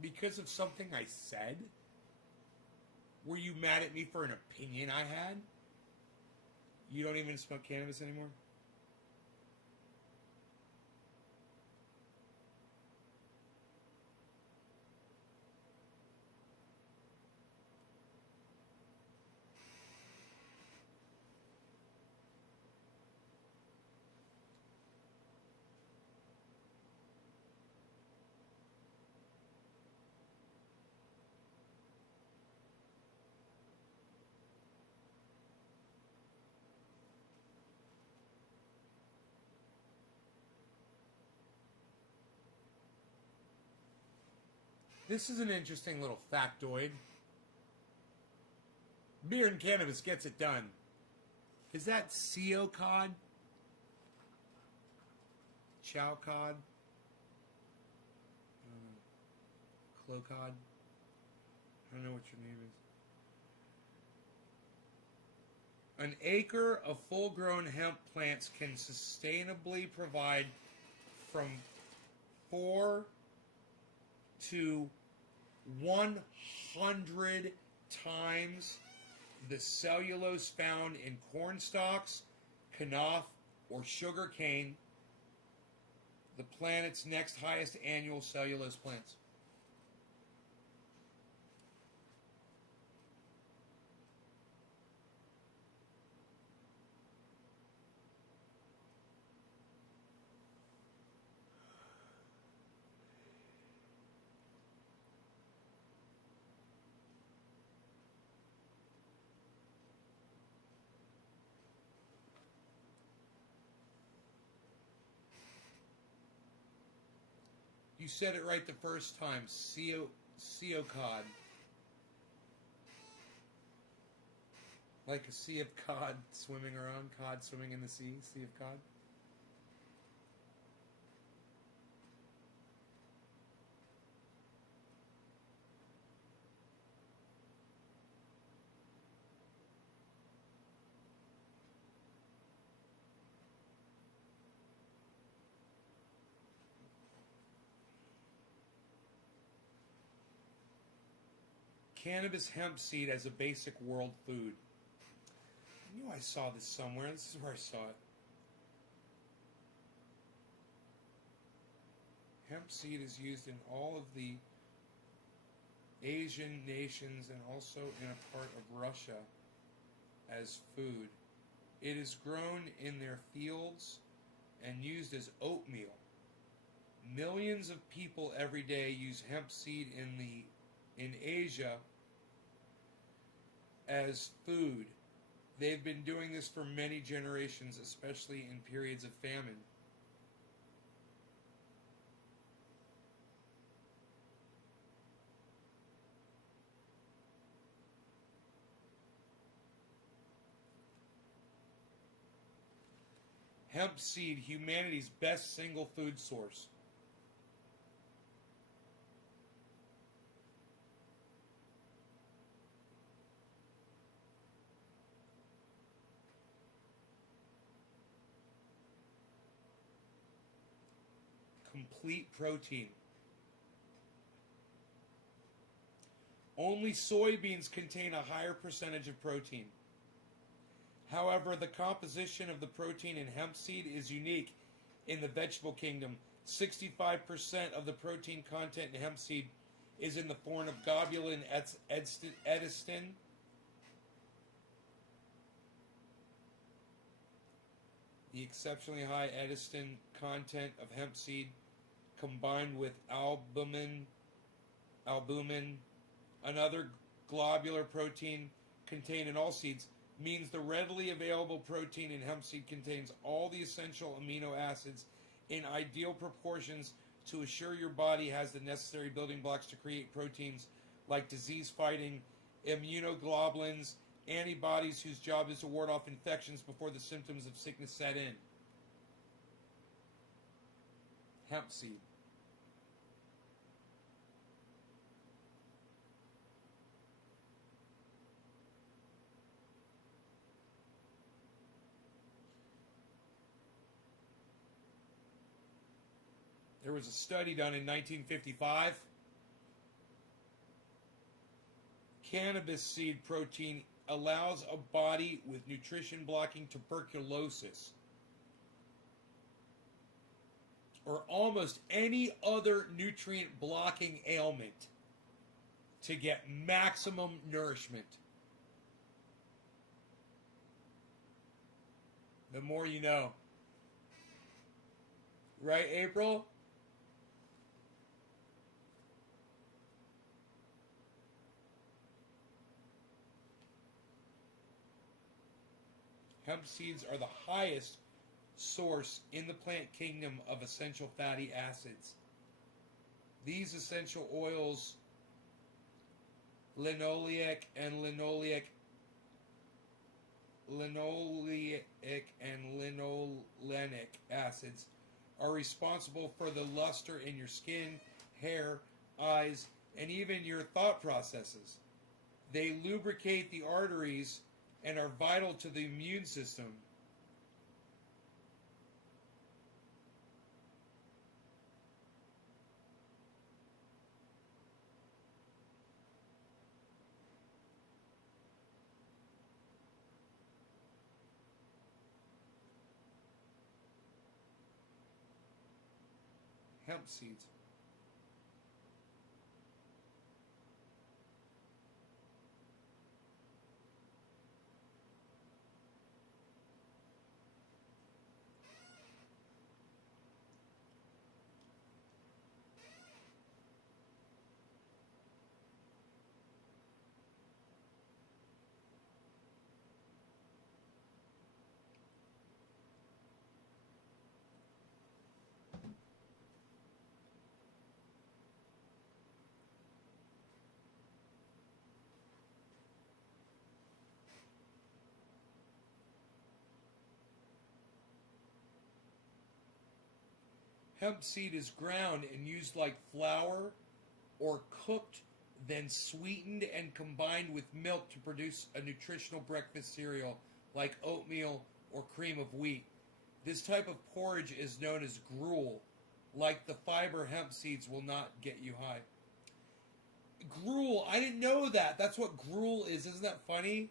Because of something I said? Were you mad at me for an opinion I had? You don't even smoke cannabis anymore? This is an interesting little factoid. Beer and cannabis gets it done. Is that CO cod? Chow cod? Clo cod? I don't know what your name is. An acre of full-grown hemp plants can sustainably provide from 4 to 100 times the cellulose found in corn stalks, kanoff, or sugar cane, the planet's next highest annual cellulose plants. You said it right the first time. Cod. Like a sea of cod swimming around. Cod swimming in the sea. Sea of cod. Cannabis hemp seed as a basic world food. I knew I saw this somewhere. This is where I saw it. Hemp seed is used in all of the Asian nations and also in a part of Russia as food. It is grown in their fields and used as oatmeal. Millions of people every day use hemp seed in Asia as food. They've been doing this for many generations, especially in periods of famine. Hemp seed, humanity's best single food source. Complete protein. Only soybeans contain a higher percentage of protein. However, the composition of the protein in hemp seed is unique in the vegetable kingdom. 65% of the protein content in hemp seed is in the form of globulin edesin. The exceptionally high edesin content of hemp seed combined with albumin, another globular protein contained in all seeds, means the readily available protein in hemp seed contains all the essential amino acids in ideal proportions to assure your body has the necessary building blocks to create proteins like disease-fighting immunoglobulins, antibodies whose job is to ward off infections before the symptoms of sickness set in. Hemp seed. There was a study done in 1955. Cannabis seed protein allows a body with nutrition blocking tuberculosis or almost any other nutrient blocking ailment to get maximum nourishment. The more you know. Right, April? Hemp seeds are the highest source in the plant kingdom of essential fatty acids. These essential oils, linoleic and linolenic acids, are responsible for the luster in your skin, hair, eyes, and even your thought processes. They lubricate the arteries and are vital to the immune system. Hemp seeds. Hemp seed is ground and used like flour or cooked, then sweetened and combined with milk to produce a nutritional breakfast cereal like oatmeal or cream of wheat. This type of porridge is known as gruel. Like the fiber, hemp seeds will not get you high. Gruel, I didn't know that. That's what gruel is. Isn't that funny?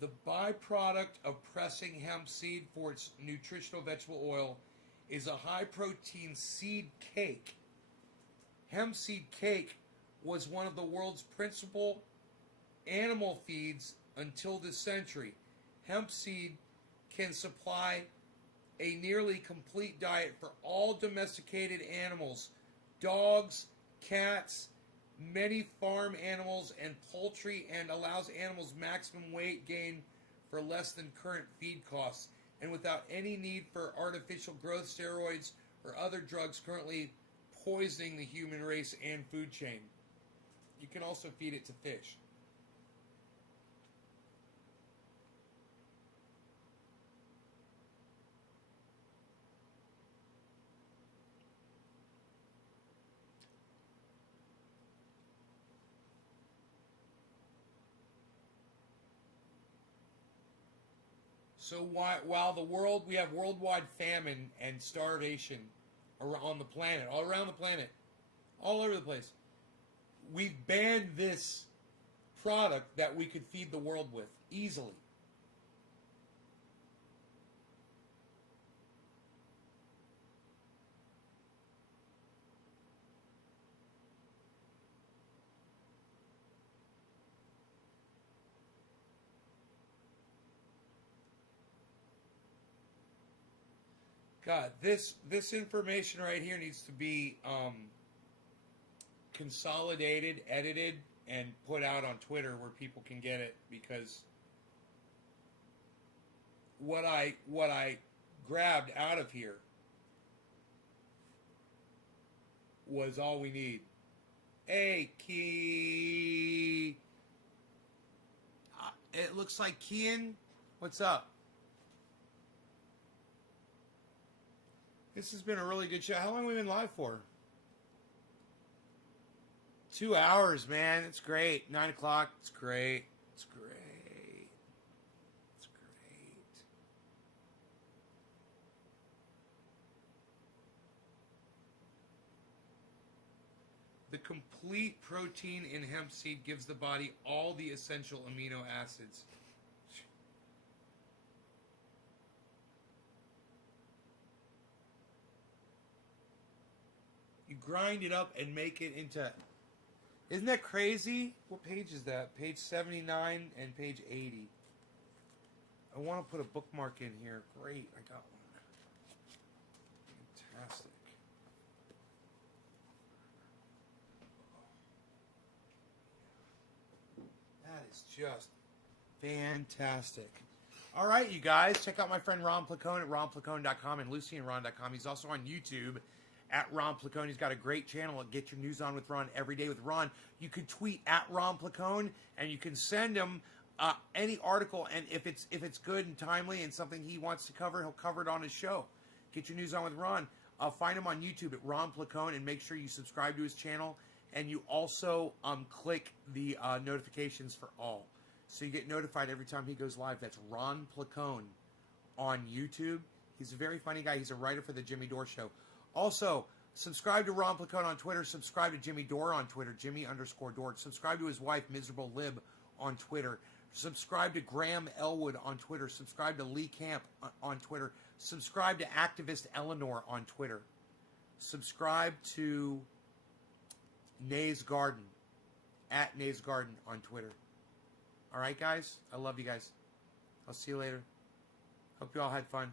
The byproduct of pressing hemp seed for its nutritional vegetable oil is a high-protein seed cake. Hemp seed cake was one of the world's principal animal feeds until this century. Hemp seed can supply a nearly complete diet for all domesticated animals, dogs, cats, many farm animals, and poultry, and allows animals maximum weight gain for less than current feed costs. and without any need for artificial growth steroids or other drugs currently poisoning the human race and food chain. You can also feed it to fish. So while we have worldwide famine and starvation on the planet, all around the planet, all over the place, we've banned this product that we could feed the world with easily. God, this information right here needs to be consolidated, edited, and put out on Twitter where people can get it, because what I grabbed out of here was all we need. Hey, Key. It looks like Kian. What's up? This has been a really good show. How long have we been live for? 2 hours, man. It's great. 9 o'clock. It's great. It's great. It's great. The complete protein in hemp seed gives the body all the essential amino acids. You grind it up and make it into... Isn't that crazy? What page is that? Page 79 and page 80. I want to put a bookmark in here. Great, I got one. Fantastic. That is just fantastic. All right, you guys. Check out my friend Ron Placone at ronplacone.com and lucyandron.com. He's also on YouTube at Ron Placone. He's got a great channel at Get Your News On with Ron, Every Day with Ron. You could tweet at Ron Placone, and you can send him any article, and if it's good and timely and something he wants to cover, he'll cover it on his show. Get Your News On with Ron. Find him on YouTube at Ron Placone, and make sure you subscribe to his channel, and you also click the notifications for all, so you get notified every time he goes live. That's Ron Placone on YouTube. He's a very funny guy. He's a writer for the Jimmy Dore Show. Also, subscribe to Ron Placone on Twitter. Subscribe to Jimmy Dore on Twitter, Jimmy_Dore. Subscribe to his wife, Miserable Lib, on Twitter. Subscribe to Graham Elwood on Twitter. Subscribe to Lee Camp on Twitter. Subscribe to Activist Eleanor on Twitter. Subscribe to Nays Garden, at Nays Garden on Twitter. All right, guys? I love you guys. I'll see you later. Hope you all had fun.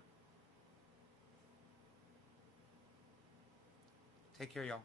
Take care, y'all.